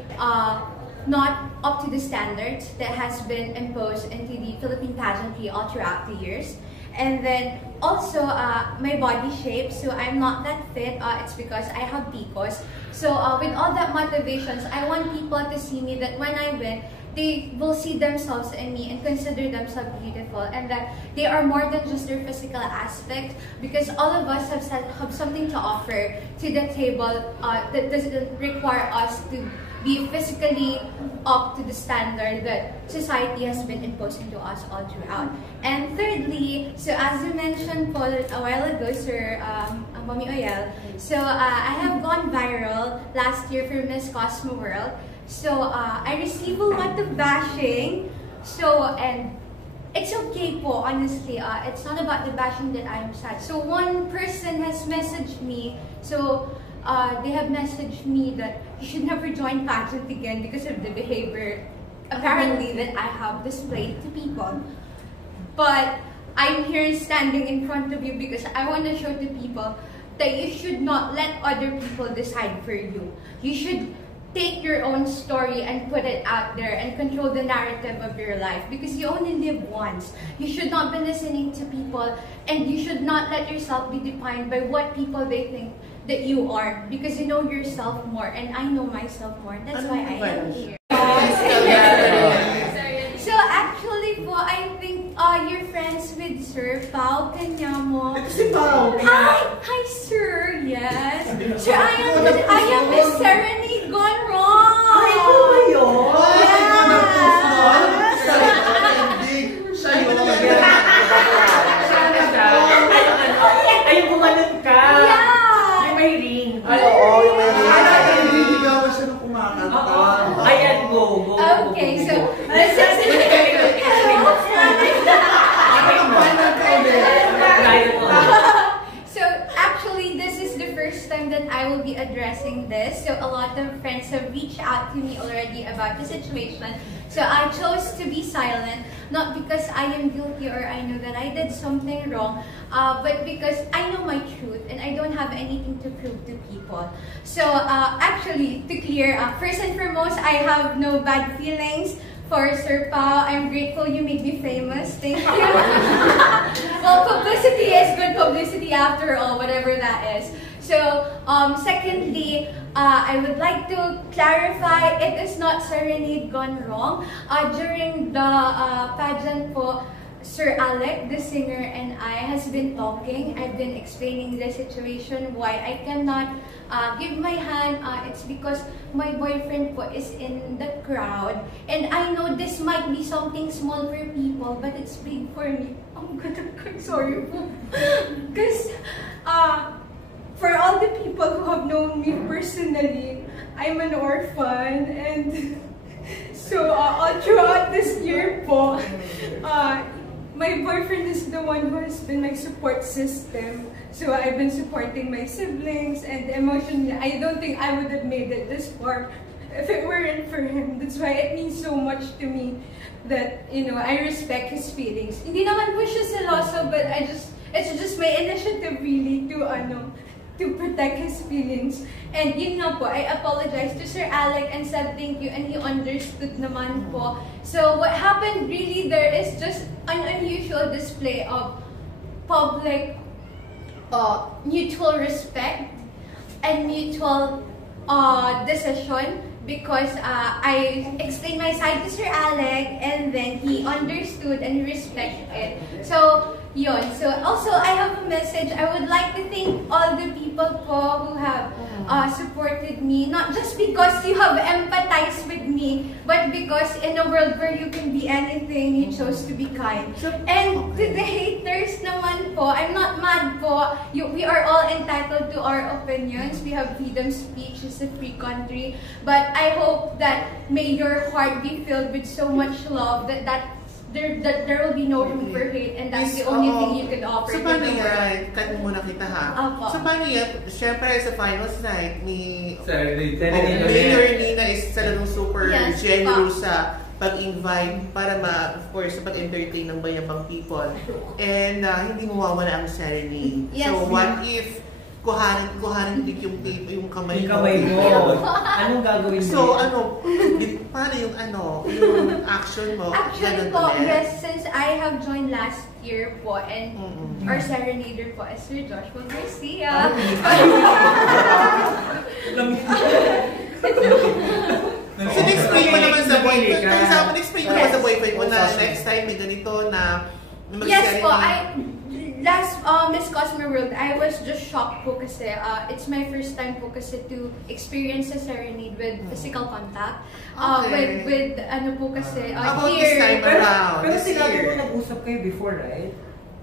not up to the standards that has been imposed into the Philippine pageantry all throughout the years. And then also my body shape, so I'm not that fit, it's because I have PCOS. So with all that motivations, I want people to see me that when I win, they will see themselves in me and consider themselves beautiful, and that they are more than just their physical aspect, because all of us have something to offer to the table that doesn't require us to be physically up to the standard that society has been imposing to us all throughout. And thirdly, so as you mentioned po a while ago, Sir Mommy Oyel, so I have gone viral last year for Miss Cosmo World. So I received a lot of bashing. So, and it's okay po, honestly. It's not about the bashing that I'm sad. So one person has messaged me, so they have messaged me that you should never join pageant again because of the behavior apparently that I have displayed to people. But I'm here standing in front of you because I want to show to people that you should not let other people decide for you. You should take your own story and put it out there and control the narrative of your life, because you only live once. You should not be listening to people, and you should not let yourself be defined by what people they think that you are, because you know yourself more and I know myself more. That's why I am here. So actually po, I think you're friends with Sir Pao Canyamo. Si Pao! Hi sir, yes. Sir, I am Miss Serenade gone wrong. Ay, ito ba yun? Ayun, kumanan ka. Yeah. Yung may ring. Oo, yung may Nililigawan siya nung kumakanta. Ayan, go. Okay, so this is So actually, this is the first time that I will be addressing this. this. So a lot of friends have reached out to me already about the situation. So I chose to be silent, not because I am guilty or I know that I did something wrong, but because I know my truth and I don't have anything to prove to people. So actually, to clear, first and foremost, I have no bad feelings for Sir Pao. I'm grateful you made me famous. Thank you. Well, publicity is good publicity after all, whatever that is. So, secondly, I would like to clarify, it is not Serenade gone wrong. During the pageant po, Sir Alec, the singer, and I has been talking. I've been explaining the situation, why I cannot give my hand. It's because my boyfriend po is in the crowd. And I know this might be something small for people, but it's big for me. I'm gonna cry, sorry po. Because, for all the people who have known me personally, I'm an orphan, and so all throughout this year po, my boyfriend is the one who has been my support system. So I've been supporting my siblings, and emotionally, I don't think I would have made it this far if it weren't for him. That's why it means so much to me that, you know, I respect his feelings. Hindi naman po siya seloso, but it's just my initiative really to protect his feelings. And yun nga po, I apologized to Sir Alec and said thank you, and he understood naman po. So what happened really there is just an unusual display of public mutual respect and mutual decision, because I explained my side to Sir Alec, and then he understood and respected it. So yun. So also, I have a message. I would like to thank all the people po who have supported me, not just because you have empathized with me, but because in a world where you can be anything, you chose to be kind. And to the haters naman po, I'm not mad po. We are all entitled to our opinions. We have freedom of speech. It's a free country. But I hope that may your heart be filled with so much love that there will be no room for hate, and that's the only thing you can offer. So paano yan? Cut muna kita ha. So paano yan? Siyempre sa finals night ni Mayor Nina is talagang super generous sa pag-invite para of course, pag-entertain ng bayabang people. And hindi mawawala ang Serenade. So what if kuhanin din yung tape, yung kamay mo. Anong gagawin mo? So, paano yung yung action mo? Actually po, yes, since I have joined last year po, and our serenader po is Sir Joshua Garcia. So, explain mo naman sa boyfriend. Explain mo naman sa boyfriend mo na next time may ganito na yes po, last Miss Cosmo World, I was just shocked po kasi it's my first time po kasi to experience a serenade with physical contact. With ano po kasi about this time around. Pero sinabi mo nag-usap kayo before, right?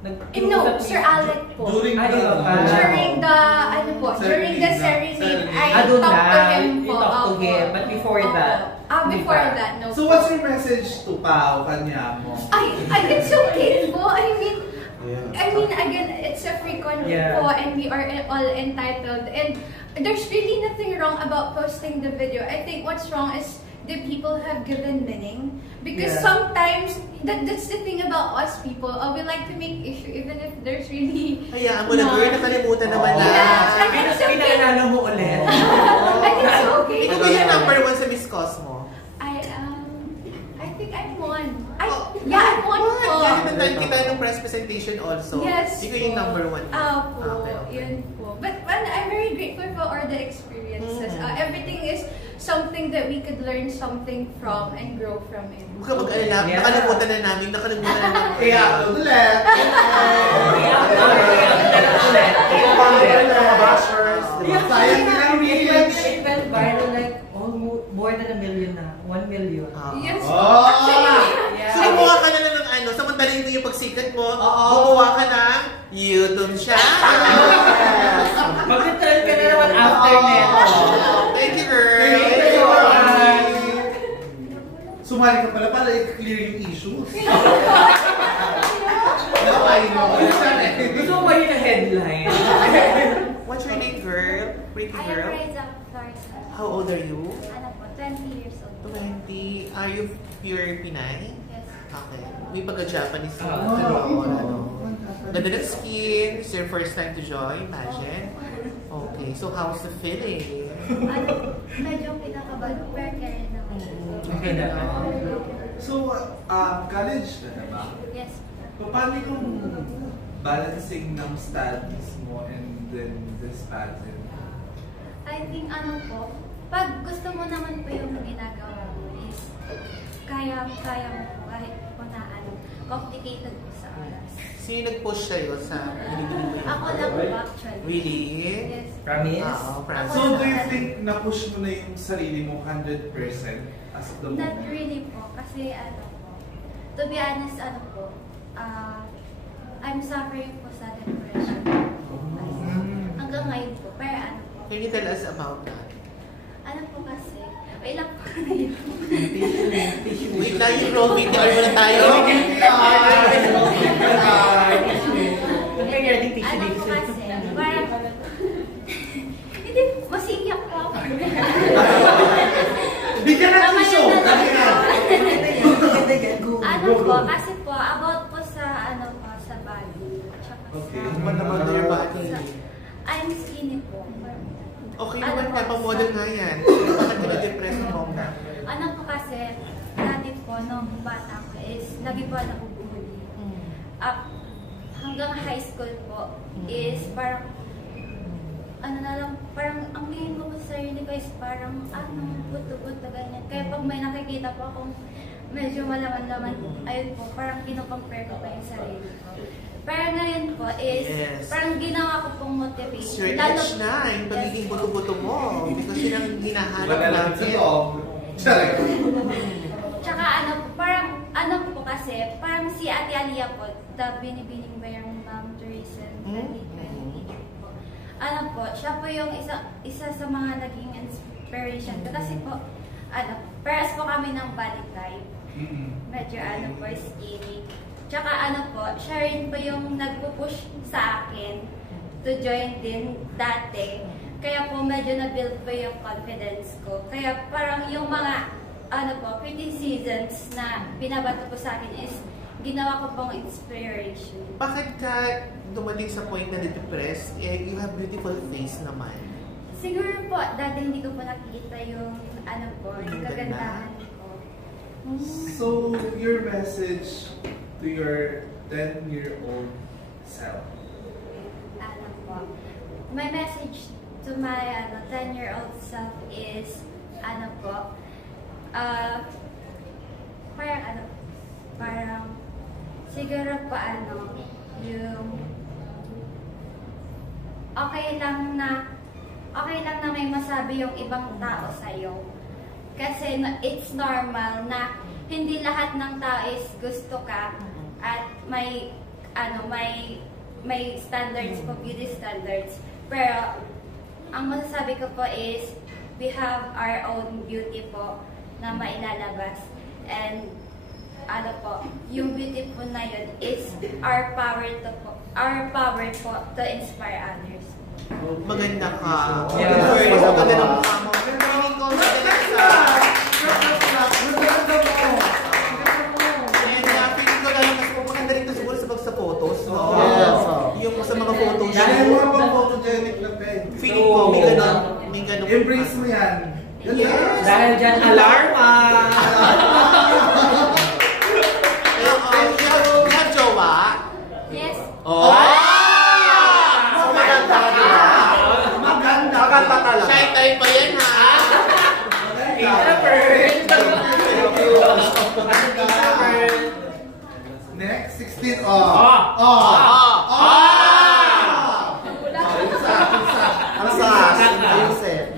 No, Sir Alec po. During the serenade, I talked to him po. You talked to him, but before that? Before that, no. So what's your message to Pao, kanya mo? It's okay po. I mean, again, it's a free country po, and we are all entitled. And there's really nothing wrong about posting the video. I think what's wrong is the people have given meaning. Because sometimes, that's the thing about us people. We like to make issue even if there's really... Hayaan mo na, girl. Nakalimutan naman na. Pinaalala mo ulit. I think it's okay. Ito ba yung number 1 sa Miss Cosmo? I think I won. I won po. Nakita kita ng press presentation also. Yes. Ikaw yung number 1. Yun po. But I'm very grateful for all the experiences. Everything is something that we could learn something from and grow from it. Huwag ka mag-alala. Nakalimutan na namin. Kaya ulit. Sayang na reach. It went viral like more than 1 million na. 1 million. Yes. So, gumawa ka na ng samantalang ito yung pagsikat mo, gumawa ka ng YouTube channel. Mag-tell ka na naman after neto. Thank you, girl. Thank you. Sumali ka pala i-clear yung issues. Gusto mo ba yun ang headline? What What's your name, girl? Pretty I am girl? Reza Flores. How old are you? Ano po, 20 years old. 20. Are you pure Pinay? Yes. Okay. May pagka-Japanese ka. Oh. Ganda ng skin. It's your first time to join, imagine. Okay, so how's the feeling? Ano, medyo pinakabago, pero kaya naman. Okay na. So, college na ba? Yes. Paano yung balancing ng studies mo and then this pageant? I think ano po, pag gusto mo naman po yung ginagawa mo is kaya mo po kahit po na ano, complicated po sa oras. Sino nag-push sa'yo sa binibili mo? Ako lang po actually. Really? Yes. Promise? Oo, promise. So, do you think na-push mo na yung sarili mo 100% as of the moment? Not really po, kasi ano po, to be honest, ano po, I'm suffering po sa depression. Hanggang ngayon po, pero ano po. Can you tell us about that? Ano po kasi, wait lang po na yun. Wait lang yung roll video. Ano na tayo? Ano po kasi, parang, hindi, masiyak po ako. Bigyan natin yung show! Ano po, kasi po, about po sa, ano po, sa body. Tsaka Okay. Ano ba naman na your body? I'm skinny po. Okay Ano naman, po, napamodel nga yan. Bakit ka na-depress ng mong Ano po kasi, dati po, nung bata ko is, lagi po nabubuhuli. Hanggang high school po is parang, ano na lang, parang ang tingin ko sa sarili ko is parang, buto-buto, ganyan. Kaya pag may nakikita po akong medyo malaman-laman, ayun po, parang kinukompare ko pa yung sarili ko. Pero ngayon po is, parang ginawa ko pong motivation. Sure, edge na, yung pagiging buto-buto mo. Because yun ang hinahanap natin. Tsaka ano, parang, ano po kasi, parang si Ate Alia po, the Binibining Bayang Ma'am Teresa 2020 po. Ano po, siya po yung isa sa mga naging inspiration ko. Kasi po, ano, paras po kami ng body type. Medyo ano po, skinny. Tsaka ano po, siya rin po yung nagpo-push sa akin to join din dati. Kaya po medyo na-build po yung confidence ko. Kaya parang yung mga ano po, criticisms na binabato po sa akin is ginawa ko pong inspiration. Bakit ka dumating sa point na depressed? You have beautiful face naman. Siguro po, dati hindi ko po nakikita yung ano po, yung kagandahan ko. So, your message to your 10-year-old self? Ano po, my message to my 10-year-old self is, ano po, parang siguro pa yung okay lang na may masabi yung ibang tao sa'yo. Kasi it's normal na hindi lahat ng tao is gusto ka at may standards po, beauty standards. Pero ang masasabi ko po is we have our own beauty po na mailalabas. And ano po, yung beauty po na yun is our power po to inspire others. Maganda ka. Yeah. Maganda ng mukha mo. Feeling ko maganda sa... Feeling ko dahil mas maganda rin siguro sa photos, no? Yes. Yung sa mga photos. Dahil mo ba photogenic na pen? Feeling ko may ganun. Embrace mo yan. Yes. Dahil dyan, alarma! You have jowa? Yes. Oh! Maganda ka diba? Maganda talaga. Shy type pa yan, ha? Next, 16.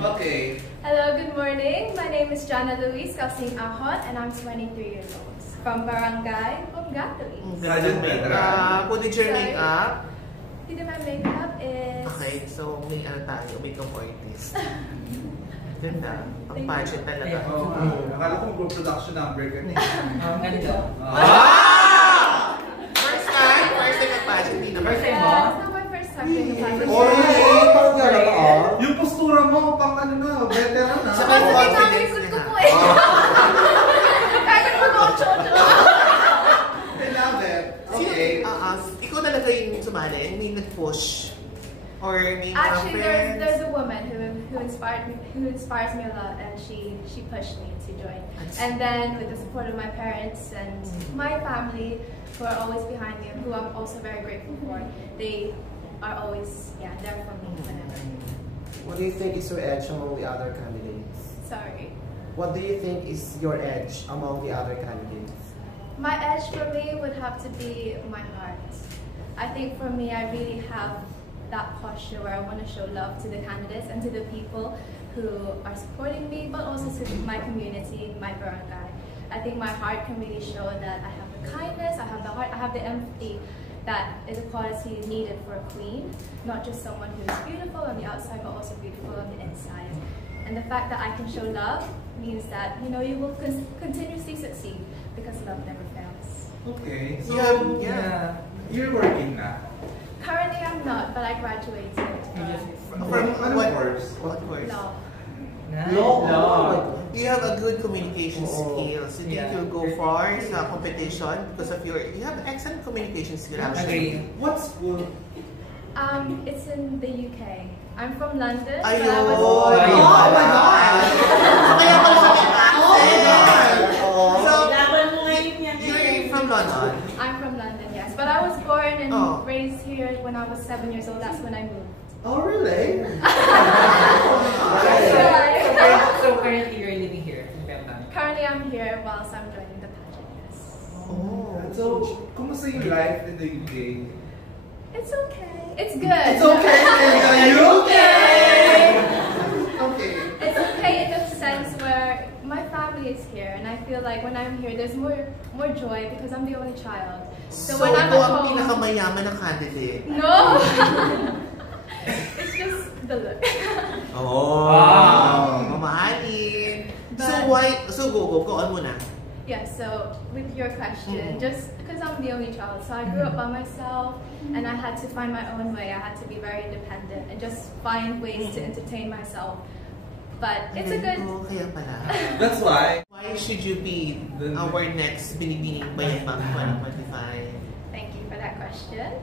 Okay. Hello, good morning. My name is Jana Luis Kasing Ahot and I'm 23 years old. From Barangay Pumgatuli. Who did your makeup? Who did my makeup is... Okay, so may tayo, makeup artist. Ganda. Ang pageant talaga. Akala ko mag-production number ka niya. Ang ganda. First time ang pageant, hindi naman. First time mo? It's not my first time doing a pageant. Or Yung postura mo, pang ano na, veteran na. Saka yung confidence Ko niya. po eh. Kaya ko po I love it. Okay. Ikaw talaga yung sumali, may nag-push. Or may mga Actually, friends. there's a woman who inspires me a lot, and she pushed me to join. And then with the support of my parents and my family, who are always behind me, and who I'm also very grateful for, they are always there for me whenever. What do you think is your edge among the other candidates? Sorry. What do you think is your edge among the other candidates? My edge for me would have to be my heart. I think for me, I really have that posture where I want to show love to the candidates and to the people who are supporting me, but also to my community, my barangay. I think my heart can really show that I have the kindness, I have the heart, I have the empathy that is a quality needed for a queen, not just someone who is beautiful on the outside, but also beautiful on the inside. And the fact that I can show love means that, you know, you will continuously succeed because love never fails. Okay. So, yeah. You're working na? Currently, I'm not, but I graduated. From what course? What course? Law. Law. You have a good communication skills. You think Yeah. you'll go far sa competition because of you have excellent communication skills. Actually. What school? It's in the UK. I'm from London, but Ayun. I was Oh born. my God! So kaya pala sa may accent. So, you're from London? I'm from London, yes. But I was born and Oh. raised here when I was 7 years old. That's when I moved. Oh, really? So currently you're living here in Bangkok? Currently, I'm here whilst I'm joining the pageant, yes. Oh. So, kumusta yung life in the UK? It's okay. It's good. It's okay in the UK! Okay. It's okay in the sense where my family is here, and I feel like when I'm here, there's more joy because I'm the only child. So, when I'm ikaw at ang home, pinakamayaman ng candidate. no, it's just the look. Oh, mamahalin. So go on muna. Yeah, so with your question, just because I'm the only child, so I grew up by myself and I had to find my own way. I had to be very independent and just find ways to entertain myself. But it's a good... Kaya pala. That's why. Why should you be our next Binibining Bayambang 2025? Thank you for that question.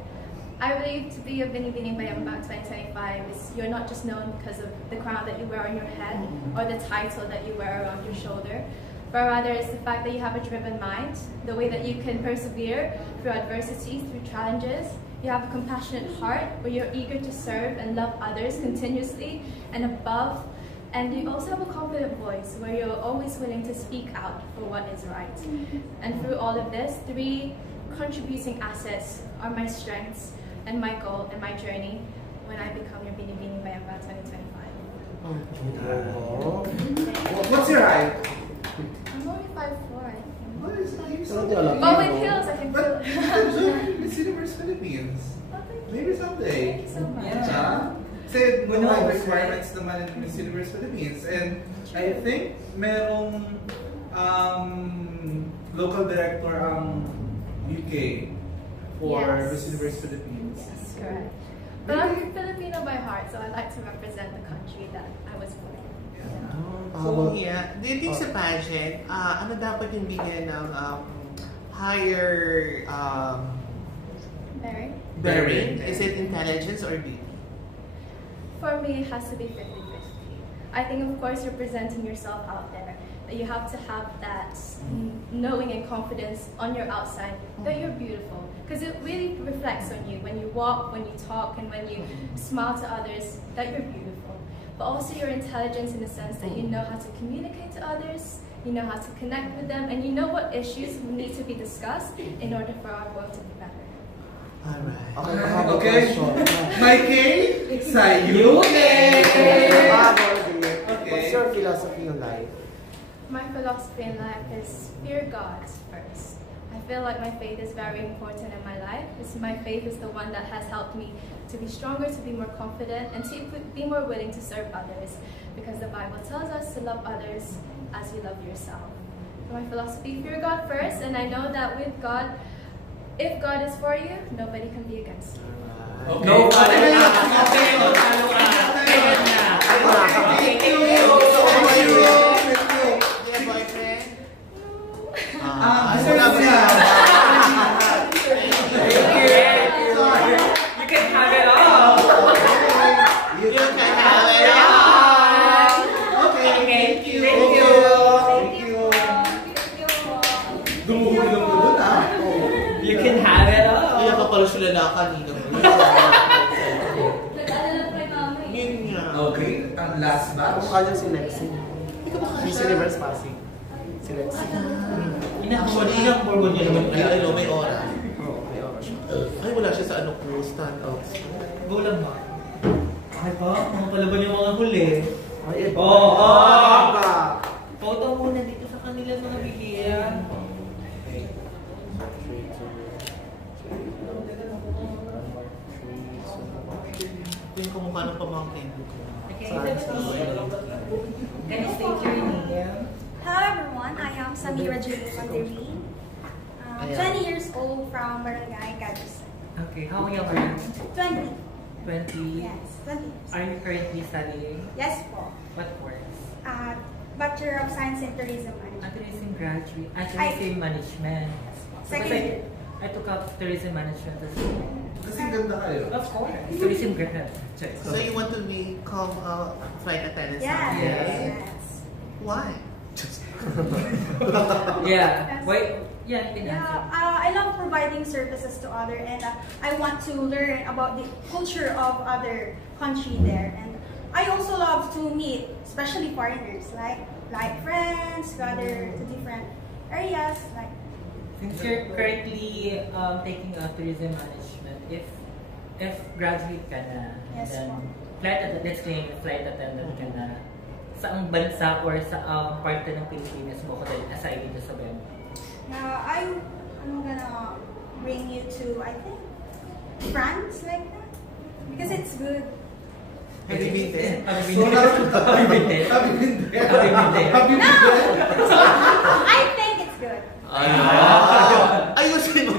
I believe to be a Binibining Bayambang 2025 is you're not just known because of the crown that you wear on your head or the title that you wear around your shoulder, but rather it's the fact that you have a driven mind, the way that you can persevere through adversity, through challenges. You have a compassionate heart where you're eager to serve and love others continuously and above. And you also have a confident voice where you're always willing to speak out for what is right. And through all of this, 3 contributing assets are my strengths and my goal and my journey when I become your Binibining Bayambang 2025. What's your height? I'm only 5'4", I think. What is that? But with heels, I can feel it. Miss Universe Philippines. Maybe someday. Thank you so much. Yeah. Kasi no requirements naman in Miss Universe Philippines. And I think merong local director ang UK for Miss Universe Philippines. Yes, correct. But I'm Filipino by heart, so I like to represent the country that I was born in. So, yeah. Do you think sa pageant, ano dapat yung bigyan ng higher bearing? Is it intelligence or beauty? For me, it has to be 50-50. I think, of course, you're presenting yourself out there. That you have to have that knowing and confidence on your outside that you're beautiful. Because it really reflects on you when you walk, when you talk, and when you smile to others, that you're beautiful. But also your intelligence in the sense that you know how to communicate to others, you know how to connect with them, and you know what issues need to be discussed in order for our world to be better. Alright. Okay. Mikey, sa UK! What's your philosophy in life? My philosophy in life is fear God first. I feel like my faith is very important in my life. My faith is the one that has helped me to be stronger, to be more confident, and to be more willing to serve others. Because the Bible tells us to love others as you love yourself. So my philosophy, fear God first, and I know that with God, if God is for you, nobody can be against you. Okay. No, Wala mo na. You can have it all. You can have it all. Okay, thank you. Thank you. Dumuhulong ko doon ah. You can have it all. Kaya ka pala sila na kanina. Nag-ano lang kay mama eh. Yun nga. Okay, ang last batch. Ako kanya si Lexi. Miss Universe Pasig. Si Lexi. Inang-forward niya naman Ay, may oras. Oo, may oras siya. Ay, wala siya sa ano ko, stand out. Go lang ba? Okay pa, mga palaban yung mga huli. Ay, Oo! ba? Photo muna dito sa kanila mga bigyan. Ito yung kumukha ng pamangkin ko. Can you state your name? Hello everyone, I am Samira Julie Mandiri. 20 years old from Barangay Gadusan. Okay, how young are you? 20. 20? Yes, 20 years. Are you currently studying? Yes po. What course? Bachelor of Science in Tourism Management. Tourism graduate. Tourism Management. Second year. I took up Tourism Management as well. Kasi ganda kayo. Of course. Tourism grad. So you want to become a flight attendant? Yes. Yes. Why? Yeah. Why? Yeah, I love providing services to others, and I want to learn about the culture of other country there. And I also love to meet, especially foreigners, like friends, to other to different areas. Like since you're currently taking a tourism management, if graduate ka na, yes, then let's claim flight attendant ka na, saang bansa or sa parte ng Pilipinas mo ko dahil aside dito sa BEM? I'm gonna bring you to, I think, France, like that, because it's good. Have you been there? Have you been there? Have you been there? Have you been there? Have you been there? I think it's good. Ayusin mo.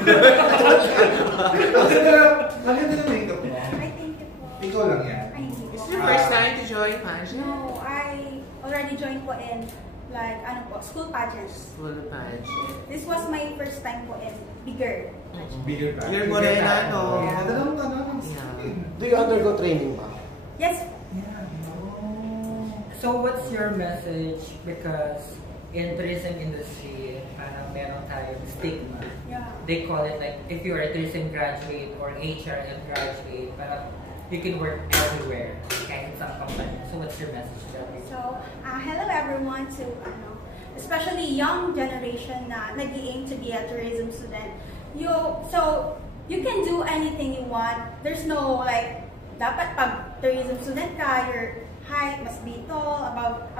Ang ganda ng makeup mo. I think it was. Ikaw lang yan. I think Is it your first time to join pageant? No, I already joined po in school pageants. School pageant. This was my first time po in bigger. Bigger pageant. You're morena, no? Dalawang tanong. Do you undergo training ba? Yes. So what's your message? Because in tourism industry, parang meron tayong stigma. Yeah. They call it like, if you're a tourism graduate or HRM graduate, parang you can work everywhere, kahit sa company. So what's your message to them? So, hello everyone to, especially young generation na nag-aim to be a tourism student. So, you can do anything you want. There's no like, dapat pag tourism student ka, your height must be tall, about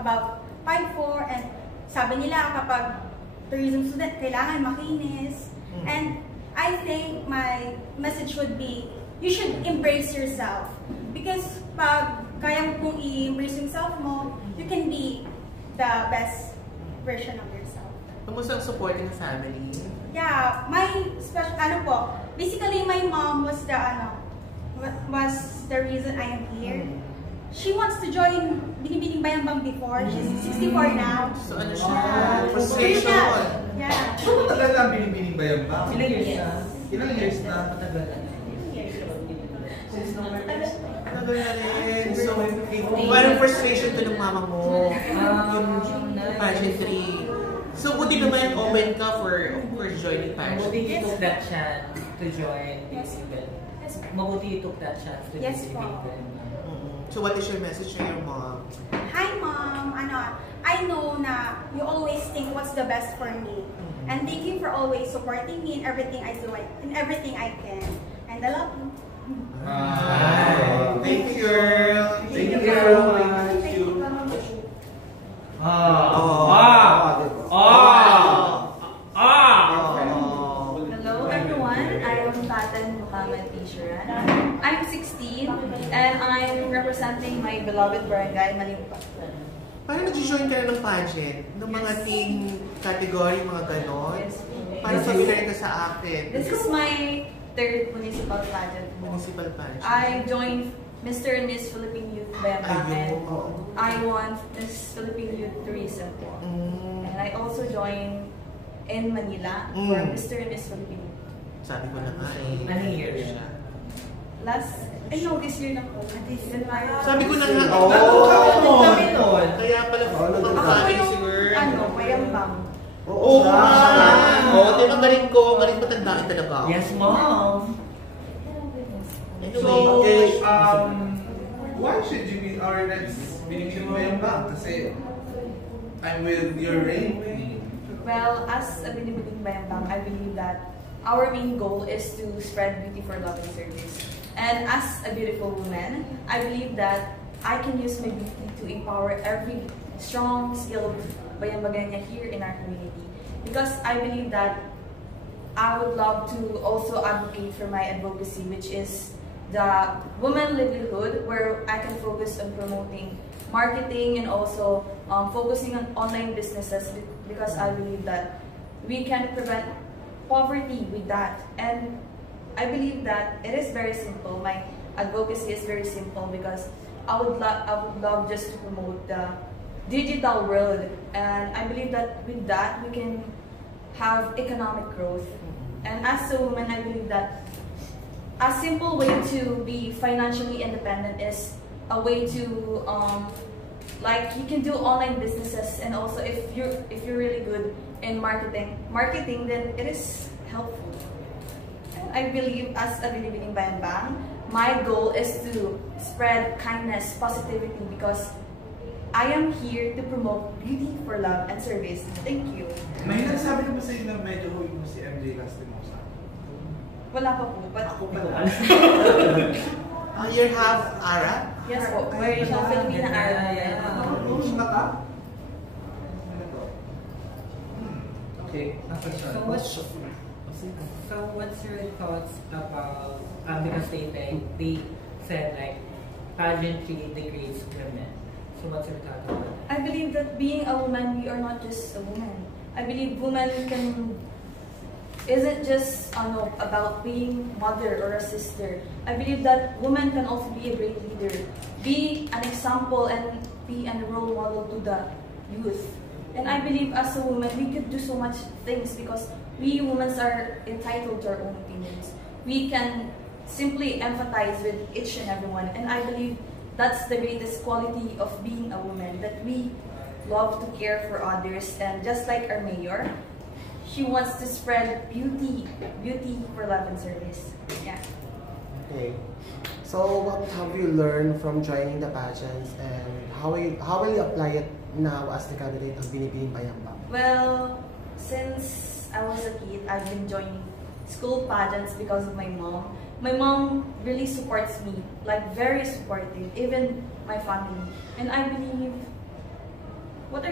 5'4", and sabi nila kapag tourism student, kailangan makinis. And I think my message would be, you should embrace yourself. Because pag kaya mo kung i-embrace yung self mo, you can be the best version of yourself. Kamusta ang supporting ng family? Yeah, my special, basically my mom was the reason I am here. She wants to join Binibining Bayambang before. She's 64 now. So ano siya? Frustration. Yeah. Matagal lang Binibining Bayambang. Ilang years na? Ilang years na? Matagal na. Matagal na rin. So, parang frustration to ng mama mo. Pageantry. So, buti naman open ka for joining pageant. Mabuti you took that chance to join this event. Mabuti you took that chance to join this event. So, what is your message to your mom? Hi mom, I know na you always think what's the best for me. And thank you for always supporting me in everything I do, in everything I can. And I love you. Thank you, girl. Thank you, girl. Thank you. Hello everyone, I am Fatan Muhammad Tisharan. I'm 16 and I'm representing my beloved barangay, Malimpa. Parang nag-join ka na ng pageant? Ng mga teen category, mga ganon? Parang familiar ka sa akin. This is my third municipal pageant. Municipal pageant. I joined Mr. and Miss Philippine Youth Bayambang and I won Miss Philippine Youth Tourism. And I also joined in Manila for Mr. and Miss Philippines. Sabi ko na nga eh. Ano year siya? This year na po. Sabi ko na nga, kaya pala Ako po yung, mayambang. Oo nga. Diba galing ko, galing matandaan talaga ako. Yes, mom. So, why should you be our next Binibining Bayambang? Kasi I'm with your range. Well, as a Binibining Bayambang, I believe that our main goal is to spread beauty for love and service. And as a beautiful woman, I believe that I can use my beauty to empower every strong, skilled Bayambaganya here in our community. Because I believe that I would love to also advocate for my advocacy, which is the woman livelihood, where I can focus on promoting marketing and also focusing on online businesses, because I believe that we can prevent poverty with that. And I believe that it is very simple. My advocacy is very simple because I would love just to promote the digital world, and I believe that with that we can have economic growth. And as a woman, I believe that a simple way to be financially independent is a way to like you can do online businesses, and also if you're really good in marketing then it is helpful. I believe as a Binibining Bayambang, my goal is to spread kindness, positivity, because I am here to promote beauty for love and service. Thank you. May nagsabi na ba sa'yo na medyo huwag mo si MJ Lastimosa? Wala pa po. Ako pa You have Arab? Yes po. Where is yung Filipina Arab? Okay. So what's your thoughts about, because they said like pageantry degrades women. So what's your thought about that? I believe that being a woman, we are not just a woman. I believe woman isn't just about being mother or a sister. I believe that woman can also be a great leader, be an example, and be a role model to the youth. And I believe as a woman, we could do so much things because we women are entitled to our own opinions. We can simply empathize with each and everyone, and I believe that's the greatest quality of being a woman, that we love to care for others. And just like our mayor, she wants to spread beauty for love and service. Yeah. Okay. So what have you learned from joining the pageants, and how will you apply it now as the candidate of Binibining Bayambang? Well, since I was a kid, I've been joining school pageants because of my mom. My mom really supports me, like very supportive, even my family. And I believe, what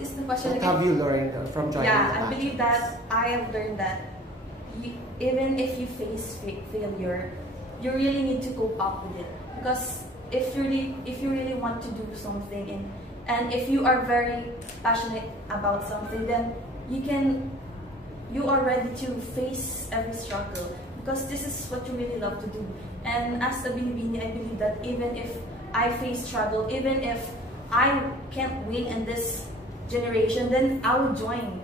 is the question again? What have you learned from joining the I pageants? believe that I have learned that even if you face failure, you really need to cope up with it. Because if you really want to do something, and if you are very passionate about something, then you are ready to face every struggle, because this is what you really love to do. And as a Binibini, I believe that even if I face struggle, even if I can't win in this generation, then I will join.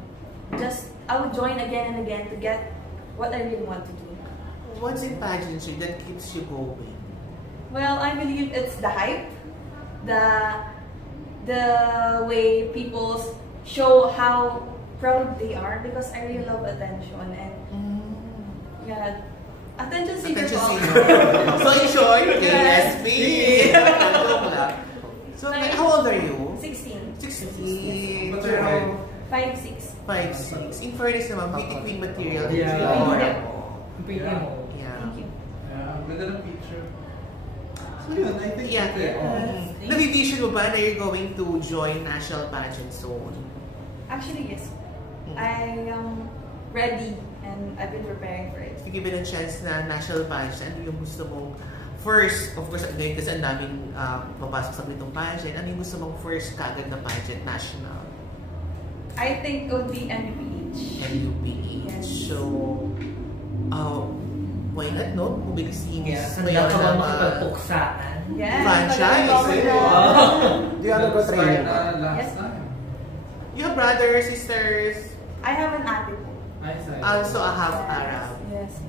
I will join again and again to get what I really want to do. What's in pageantry that keeps you going? Well, I believe it's the hype, the way people show how proud they are, because I really love attention, and yeah, attention seeker. So in short, KSP. So how old are you? 16. 16. What's your height? 5'6". 5'6". In fairness naman, pretty queen material. Pretty mo. Thank you. Ganda ng picture. So yun, I think Nabivision mo ba na you're going to join national pageant soon? Actually, yes. I am ready and I've been preparing for it. If you give it a chance na national pageant, ano yung gusto mong first, of course, ngayon kasi ang daming papasok sa ganitong pageant, ano yung gusto mong first kagad na pageant national? I think it would be NUPH. NUPH. Yes. So, why not, no? Kubilisin Handa ka ba makipagpuksaan? Yes. Franchise. Do you undergo training? Yes. You have brothers, sisters? I have an aunt Also a half Arab. Yes.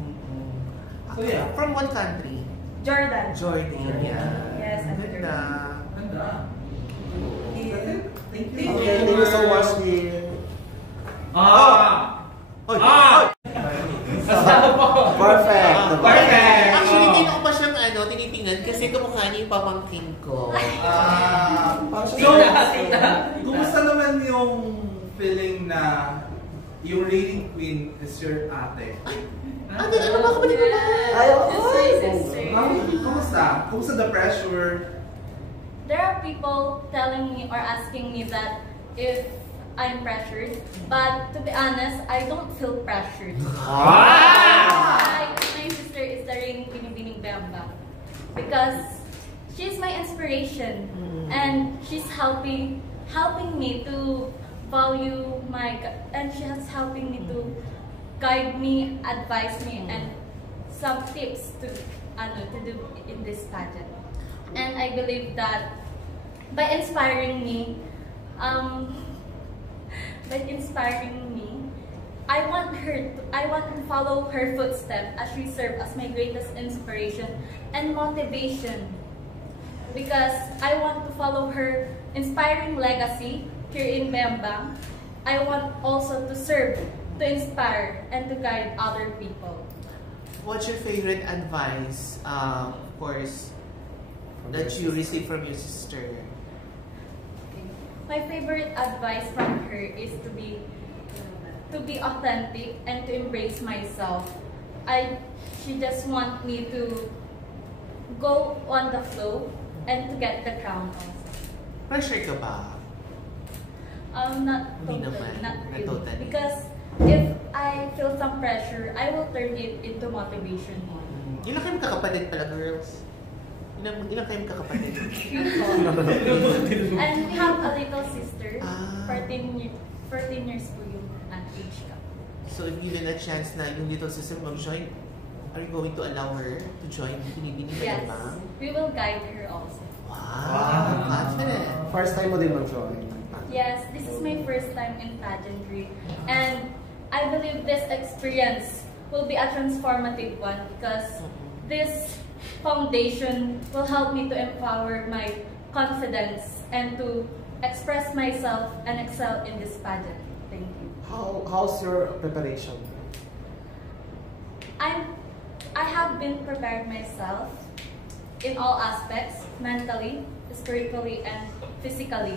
So yeah, from what country? Jordan. Jordan. Yeah. Yes, I'm Ganda. Ganda. Thank you. Okay, thank you so much, Lynn. Perfect. Perfect. Actually, hindi ko pa siyang tinitingnan kasi kamukha niya yung pamangkin ko. So, kumusta naman yung feeling na yung reading queen is your ate? Ate, ano ba kapatid mo ba? Kumusta the pressure? There are people telling me or asking me that if I'm pressured, but to be honest, I don't feel pressured. My sister is the ring Binibining Bamba because she's my inspiration and she's helping me to value and she's helping me to guide me, advise me, and some tips to do in this pageant. And I believe that by inspiring me, I want to follow her footsteps as she serves as my greatest inspiration and motivation. Because I want to follow her inspiring legacy here in Bembang. I want also to serve, to inspire, and to guide other people. What's your favorite advice, of course, that you received from your sister? My favorite advice from her is to be authentic and to embrace myself. She just wants me to go on the flow and to get the crown also. Pressure ka ba? Not Hindi totally, naman. not really. Totally. Because if I feel some pressure, I will turn it into motivation. Ilan kayong kakapatid pala, girls? Ilan kayong kakapatid? And we have a little sister, 14 years po yung age ka. So if given a chance na yung little sister mag-join, are you going to allow her to join Binibining Yes, Bamba? we will guide her also. Wow, confident. First time mo din mag-join? Yes, this is my first time in pageantry. And I believe this experience will be a transformative one because this foundation will help me to empower my confidence and to express myself and excel in this pageant. Thank you. How's your preparation? I have been prepared myself in all aspects, mentally, spiritually, and physically.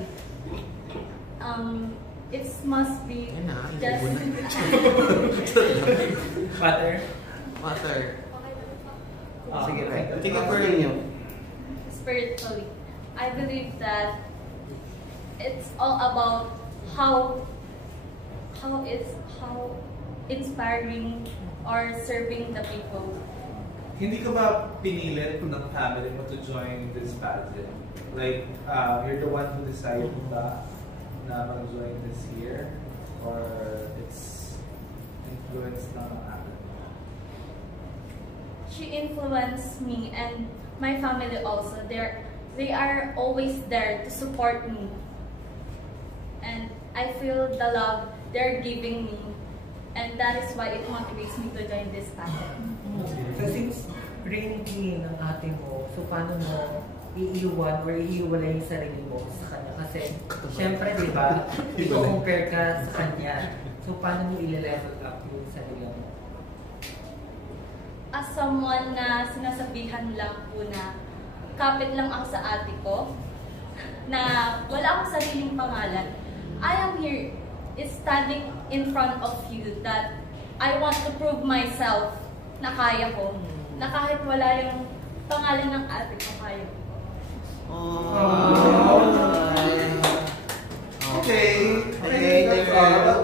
It must be just Water. Sige, Take it for you. Spiritually. I believe that it's all about how inspiring or serving the people. Hindi ka ba pinilit ng family mo to join this pageant? Like, you're the one who decided ba na mag-join this year? Or it's influenced ng ate? She influenced me and my family also. They are always there to support me. And I feel the love they're giving me. And that is why it motivates me to join this pageant. So since reigning queen ng ate mo, so paano mo iiwan or iiwalay yung sarili mo sa kanya? Kasi syempre, di ba, i-compare ka sa kanya. So paano mo i-level up yung sarili mo? As someone na sinasabihan lang po na kapit lang ako sa ate ko, na wala akong sariling pangalan, I am here standing in front of you that I want to prove myself na kaya ko. Na kahit wala yung pangalan ng ate ko, kaya ko. Okay.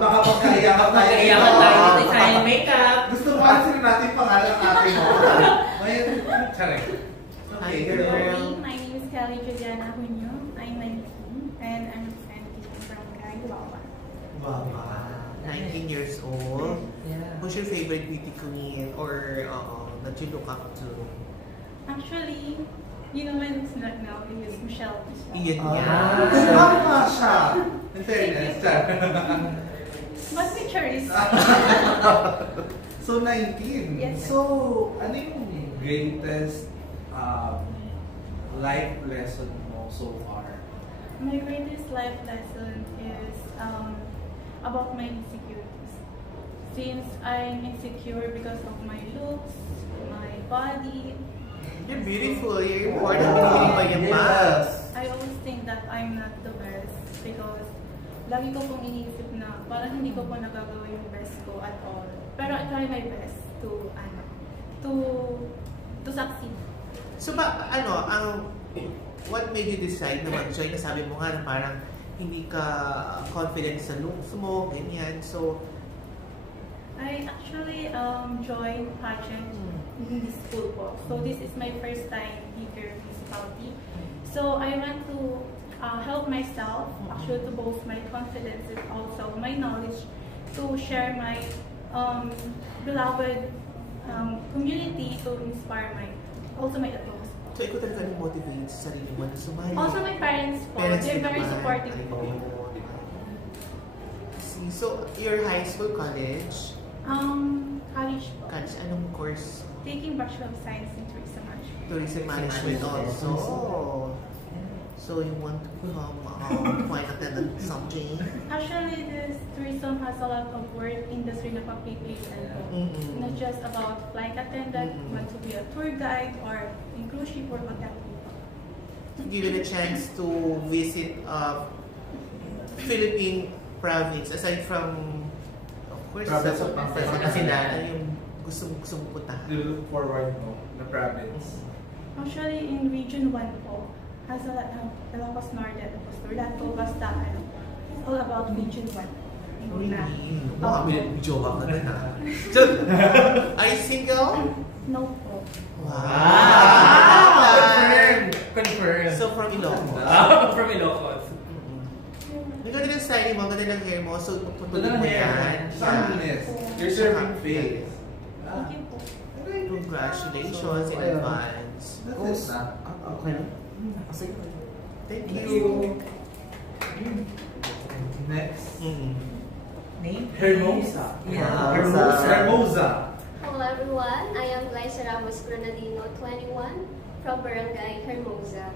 Baka pagkaiyakan tayo. Pagkaiyakan tayo. Design makeup. Gusto mo kasi natin pangalan ng ate mo. Correct. Okay, girl. My name is Kelly Juliana Junio. I'm 19 and I'm a friend from Wawa. Wawa. 19 years old. Yeah. Who's your favorite beauty queen or that you look up to? Actually, you know when it's not now, it is Michelle. Iyan niya. Kumama siya. In fairness. But picture is So 19. Yes, sir. So ano yung greatest life lesson mo so far? My greatest life lesson is about my insecurities. Since I'm insecure because of my looks, my body. You're beautiful. You're important by your past. I always think that I'm not the best because lagi ko pong iniisip na parang hindi ko po nagagawa yung best ko at all. Pero I try my best to succeed. So what made you decide na mag-join? Nasabi mo nga na parang hindi ka confident sa looks mo, ganyan. So, I actually joined pageant in this school po. So this is my first time here in municipality. So I want to help myself, actually to boost my confidence and also my knowledge to share my beloved community to inspire my adults. So, ikaw talaga motivate sa sarili mo na sumali. Also, my parents po, they're very supportive po. See, so, your high school, college? College po. College, anong course? Taking Bachelor of Science in Tourism Management. Tourism Management also. So, you want to become flight attendant something? Actually, this tourism has a lot of work industry na papipilian po. Not just about flight attendant, you want to be a tour guide or in cruise ship or hotel people. Given a chance to visit Philippine province, aside from, of course, province of Pangasinan, yung gusto mo punta. You look forward mo na province? Actually, in Region 1 po, has a lot of Ilocos Norte, Lato, Basta, it's all about Region 1. Really? Baka may jowa ka na na. Are you single? No po. Wow! Confirm. So, from Ilocos? From Ilocos. Ang ganda ng style mo, ang ganda ng hair mo, so patuloy mo yan. Sunniness. You're serving face. Thank you po. Congratulations in advance. That's it na. Okay na? Thank you. Next. Name? Hermosa. Yeah. Hermosa. Hello everyone, I am Glyza Ramos Granadino, 21, from Barangay Hermosa.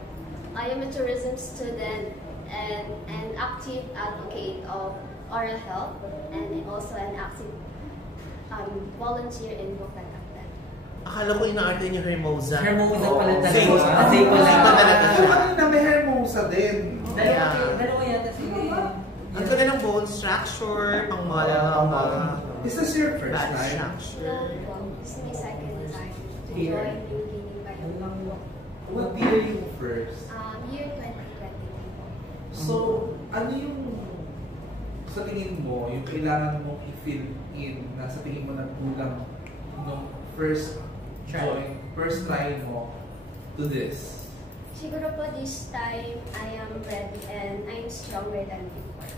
I am a tourism student and an active advocate of oral health and also an active volunteer in Bukatan. Akala ko inaarte niyo Hermosa. Hermosa pala talaga. Kasi talaga. Kanina may Hermosa din. Dalawa yata sila. Ang ganda ng bone structure, pang mga Is this your first bad time? structure. This is my second time to Here. join Beginning by What year you first? Year 2020. So, ano yung sa tingin mo, yung kailangan mong i-fill in na sa tingin mo nagkulang nung first try mo to this? Siguro po this time I am ready and I'm stronger than before.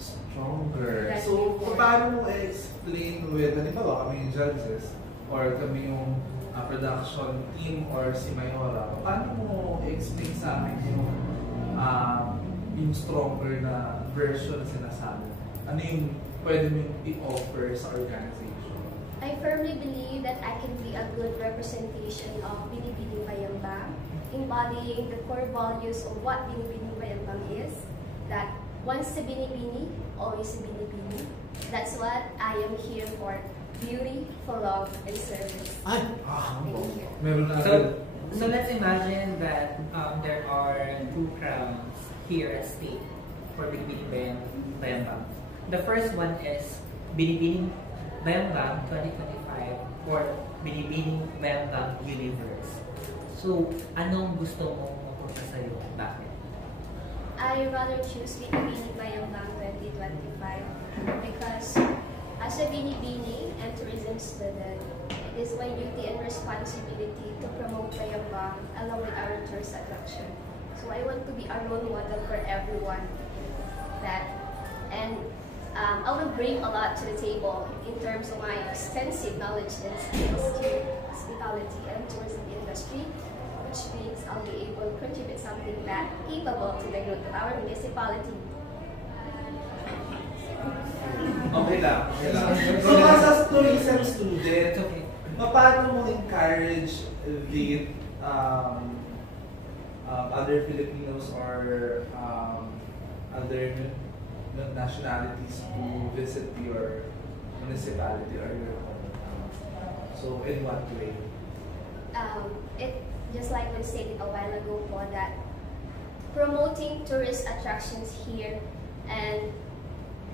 Stronger. Than So, before. paano mo explain with, halimbawa kami yung judges or kami yung production team or si Mayora, paano mo explain sa amin yung stronger na version na sinasabi? Ano yung pwede mo yung i-offer sa organization? I firmly believe that I can be a good representation of Binibining Bayambang, embodying the core values of what Binibining Bayambang is, that once a Binibini, always a Binibini. That's what I am here for, beauty, for love, and service. Thank you. So let's imagine that there are two crowns here at stake for Binibining Bayambang. The first one is Binibining Bayambang 2025 or Binibining Bayambang Universe. So, anong gusto mong mapunta sa'yo? Bakit? I rather choose Binibining Bayambang 2025 because as a Binibini and tourism student, it is my duty and responsibility to promote Bayambang along with our tourist attraction. So I want to be a role model for everyone. I will bring a lot to the table in terms of my extensive knowledge and skills to hospitality and tourism industry, which means I'll be able to contribute something that capable to the growth of our municipality. Okay lang. So, as a tourism student, paano mo encourage the other Filipinos or other nationalities to visit your municipality or your hometown? So, in what way? Just like we stated a while ago po, that promoting tourist attractions here and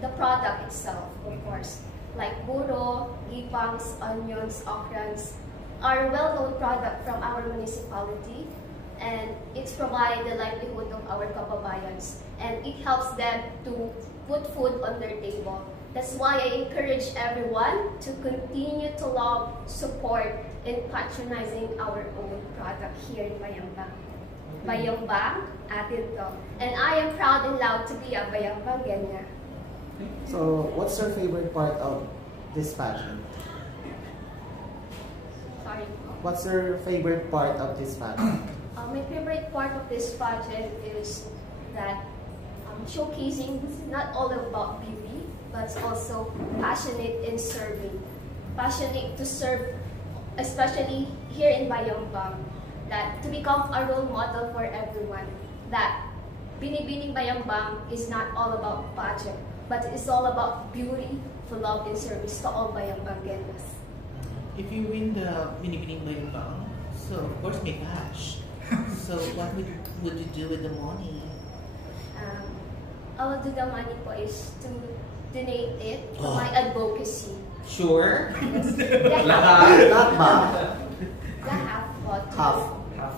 the product itself, of course, like buro, gipangs, onions, okrans, are well-known product from our municipality, and it's provide the livelihood of our kababayans, and it helps them to put food on their table. That's why I encourage everyone to continue to love, support, and patronizing our own product here in Bayambang. Bayambang, atin to. And I am proud and loud to be a Bayambangenyo. So, what's your favorite part of this pageant? Sorry. What's your favorite part of this pageant? My favorite part of this pageant is that showcasing not all about beauty, but also passionate in serving. Passionate to serve, especially here in Bayambang, that to become a role model for everyone, that Binibining Bayambang is not all about budget, but it's all about beauty, for love, and service to all Bayambangenos. If you win the Binibining Bayambang, so of course may cash. So what would you do with the money? I will do the money po is to donate it to my advocacy. Sure? Yes. Lahat ba? Lahat po.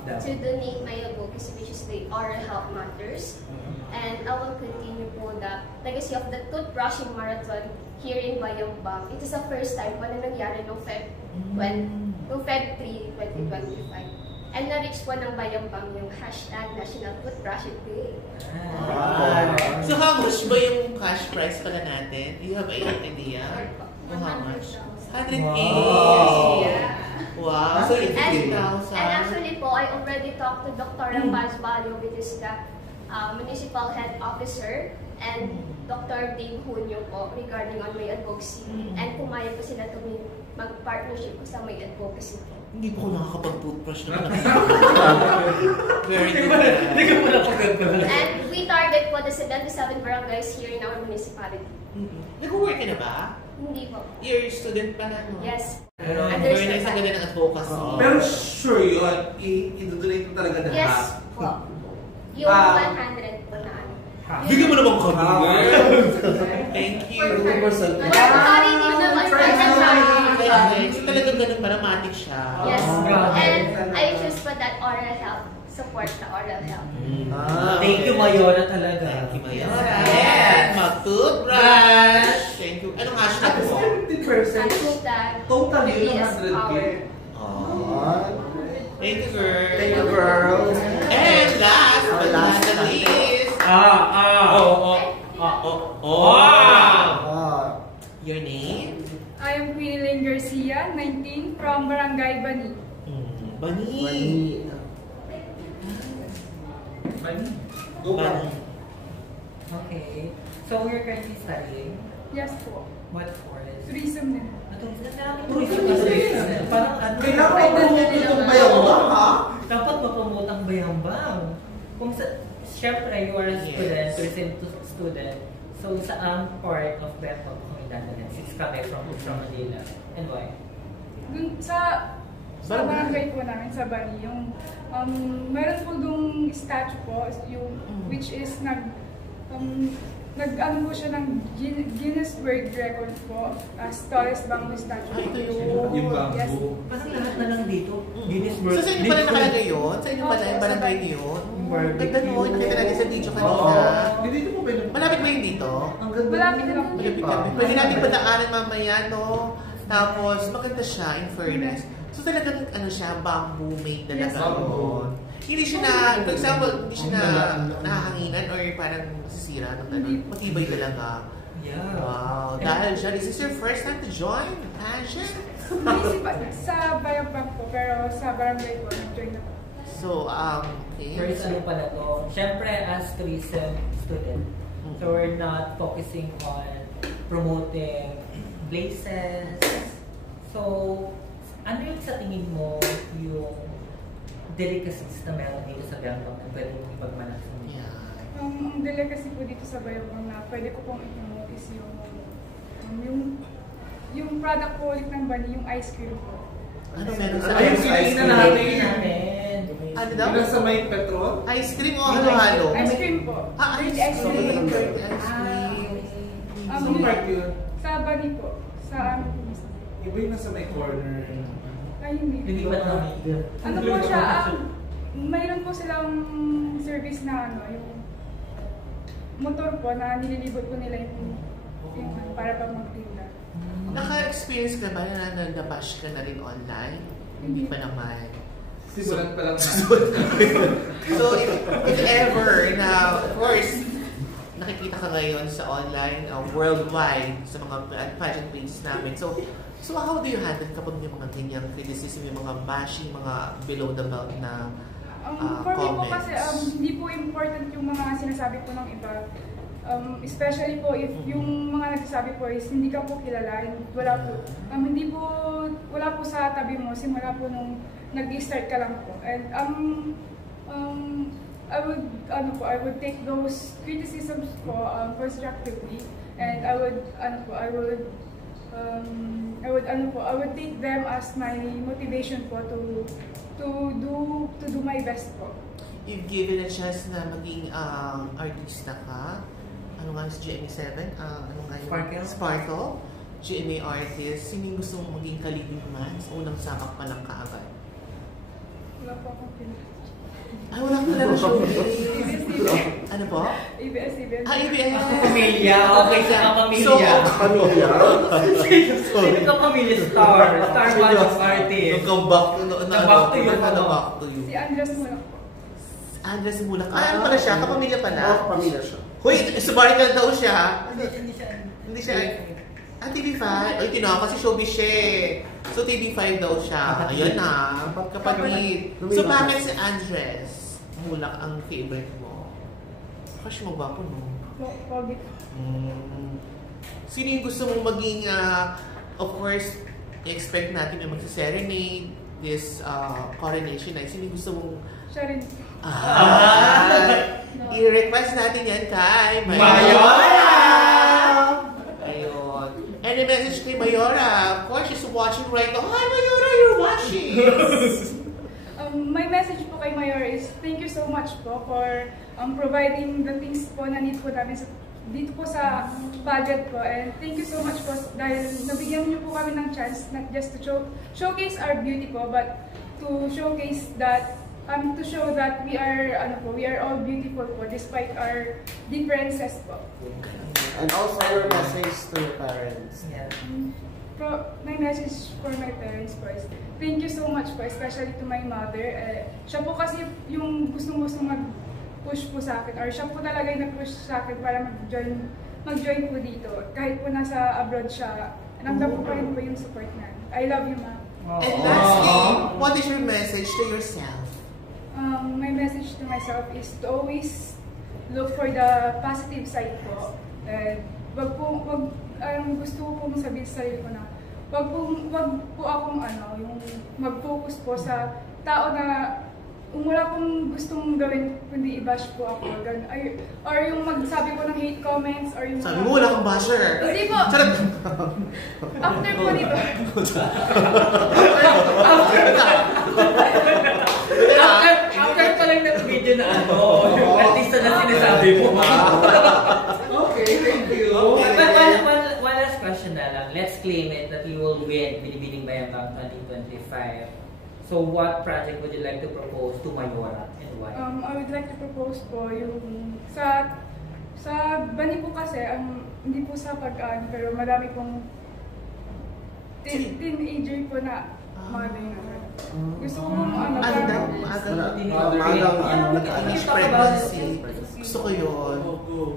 To donate my advocacy, which is the oral health matters. And I will continue po the legacy of the toothbrushing marathon here in Bayambang. It is the first time po na nangyari noong Feb 3, 2025. And na-reach po ng Bayambang yung hashtag National Toothbrushing Day. So how much ba yung cash prize pala natin? Do you have any idea? Oh, how much? 100K! Wow! So it's 50,000. And actually po, I already talked to Dr. Paz Balio, which is the Municipal Head Officer, and Dr. Dave Junio po regarding on my advocacy. And pumayag po sila to mag-partnership ko sa my advocacy po. Hindi po ako nakakapag-toothbrush naman. Very good. And we target po the 77 barangays here in our municipality. Nag-work ka na ba? Hindi po. You're a student pa na, no? Yes. Very nice ang ganda ng advocacy. Pero sure yun, i-donate mo talaga na yes po. Yung 100 po na ano. Bigyan mo naman kami. Thank you. Sorry, hindi naman. So talagang ganun para matik siya. Yes. And I choose for that oral health. Support the oral health. Thank you, Mayora talaga. Thank you, Mayora. Yes! Mag-toothbrush! Thank you. Anong hashtag mo? 50%. Total yun, 100K. Thank you, girl. Thank you, girl. And last but not the least. Your name? I am Queen Elaine Garcia, 19, from Barangay Bani. Bani. Go Bani. Okay. So you're currently studying? Yes po. What course? Tourism din. Tourism. Parang ano? Kailangan mapromote itong Bayambang, ha? Dapat mapromote ang Bayambang. Kung siyempre, you are a student, tourism student. So, saan part of Bangkok kung idadalhin? Since kami from Manila. And why? Dun sa barangay po namin, sa Bani, yung meron po dong statue po, yung, which is nag-ano po siya ng Guinness World Record po as tallest bamboo statue. Yung bamboo. Yes. Parang lahat na lang dito. Guinness World. So sa inyo pala nakalagay yun? Sa inyo pala yung barangay niyo? Ganda mo, nakita natin sa video kanina. Malapit ba yun dito? Malapit na po. Pwede natin padaanan mamaya, no? Tapos maganda siya, in fairness. So talagang ano siya, bamboo made talaga yun. Hindi siya na, for example, hindi siya na nakahanginan or parang nasisira ng gano'n. Matibay talaga. Yeah. Wow. Dahil siya, is this your first time to join the pageant? Sa Bayambang po, pero sa barangay po, nag-join na po. So, okay. First, ano pala to? Siyempre, as tourism student, so we're not focusing on promoting places. So, ano yung sa tingin mo yung delicacies na meron dito sa Bayambang na pwede mong ipagmanak sa mga? Ang delicacy po dito sa Bayambang na pwede ko pong i-promote is yung product po ulit ng Bani, yung ice cream po. Ano meron sa ice cream? Ano daw? Yung nasa may petrol? Ice cream o halo-halo? Ice cream po. Ice cream. Sa park yun? Sa Bani po. Sa amin po. Iba yung nasa may corner. Ay, hindi. Ano po siya? Mayroon po silang service na yung motor po na nililibot po nila yung para pag magtinda. Naka-experience ka ba na nabash ka na rin online? Hindi pa naman. Simulan pa lang na. So, if ever na, of course, nakikita ka ngayon sa online, worldwide, sa mga pageant pages namin. So how do you handle kapag may mga ganyang criticism, yung mga bashing, mga below the belt na for me po comments? kasi, hindi po important yung mga sinasabi po ng iba. Especially po if yung mga nagsasabi po is hindi ka po kilala, wala po sa tabi mo simula po nung nag-start ka lang po. And I would take those criticisms po constructively, and I would take them as my motivation po to do my best po. You've given a chance na maging artista ka. Ano nga si GMA7? Ano nga yung Sparkle? GMA artist. Sino yung gusto mong maging ka-leading man sa unang sapak pa lang kaagad? Wala po akong pinag. Ay, wala ko lang showbiz. Ano po? ABS. ABS. Pamilya. Okay sa pamilya. So, pamilya. Sino ka pamilya? Star Magic Artist. Yung come back to you. Si Andres Mulak po. Andres Mulak. Ano pala siya? Kapamilya pala? Kapamilya siya. Huy, Sabarikal daw siya. Hindi siya. TV5? Ay, tinawa kasi showbiz siya eh. So, TV5 daw siya. Ayan na. Kapatid. So, bakit si Andres Mulak ang favorite mo? Crush mo ba po, no? Pogi. Sino yung gusto mong maging, of course, expect natin na magsa-serenade this coronation night. Sino yung gusto mong... Siya rin. I-request natin yan kay Mayora! Ayun. And a message kay Mayora. Of course, she's watching right now. Hi, Mayora! You're watching! My message po kay Mayora is thank you so much po for providing the things po na need po namin dito po sa budget po. And thank you so much po dahil nabigyan niyo po kami ng chance not just to showcase our beauty po, but to showcase that to show that we are all beautiful po despite our differences po. And also your message to your parents. Yeah. My message for my parents po is thank you so much po, especially to my mother. Siya po kasi yung gustong-gustong mag-push po sa akin, or siya po talaga yung nag-push sa akin para mag-join po dito. Kahit po nasa abroad siya, nandang po pa rin po yung support na. I love you, ma. And lastly, what is your message to yourself? My message to myself is to always look for the positive side po. Gusto ko pong sabihin sa sarili ko na wag po akong yung mag-focus po sa tao na wala pong gustong gawin kundi i-bash po ako. Or yung magsabi po ng hate comments or yung... Sabi mo wala kang basher! Hindi po! After po dito. After pa lang ng video na yung artista na sinasabi mo. Okay, thank you. One last question na lang. Let's claim it that you will win Binibining Bayambang 2025. So what project would you like to propose to Mayora and why? I would like to propose po yung sa Bani po kasi hindi po sa pag-aan pero marami pong teenager po na mga ganyan. Gusto ko pong pregnancy. Gusto ko yun.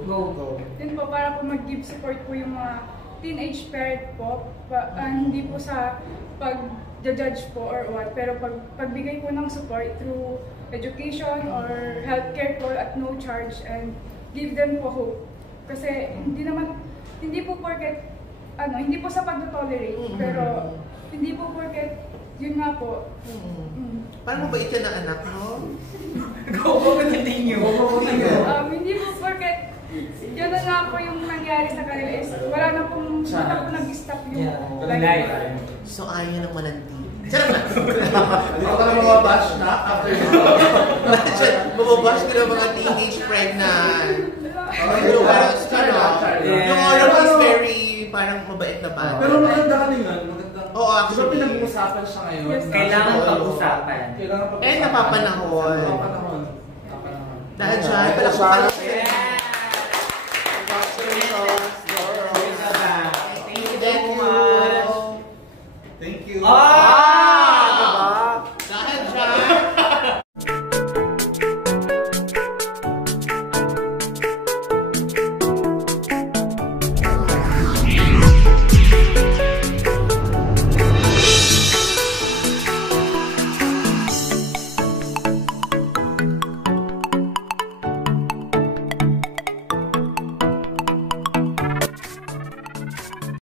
Go. Yun po, para po mag-give support po yung mga teenage parent po. Hindi po sa pag-judge po or what, pero pagbigay po ng support through education or healthcare po at no charge, and give them po hope. Kasi hindi naman hindi po porket, hindi po sa pag-tolerate, pero hindi po porket, yun nga po. Paano mabait yan ang anak mo? Go, continue. Hindi po porket, yun na nga po yung nangyari sa kanila is, wala na pong nag-stop yung life. So ayaw ng malandi. Charot na! Dito ka na mababash na after mababash ka ng mga teenage pregnant. Yung oral is very parang mabait na ba? Pero maganda ka din yun. Oo, actually. Diba pinag-uusapan siya ngayon? Kailangan pag-usapan. Eh, napapanahon. Dahil dyan, talagang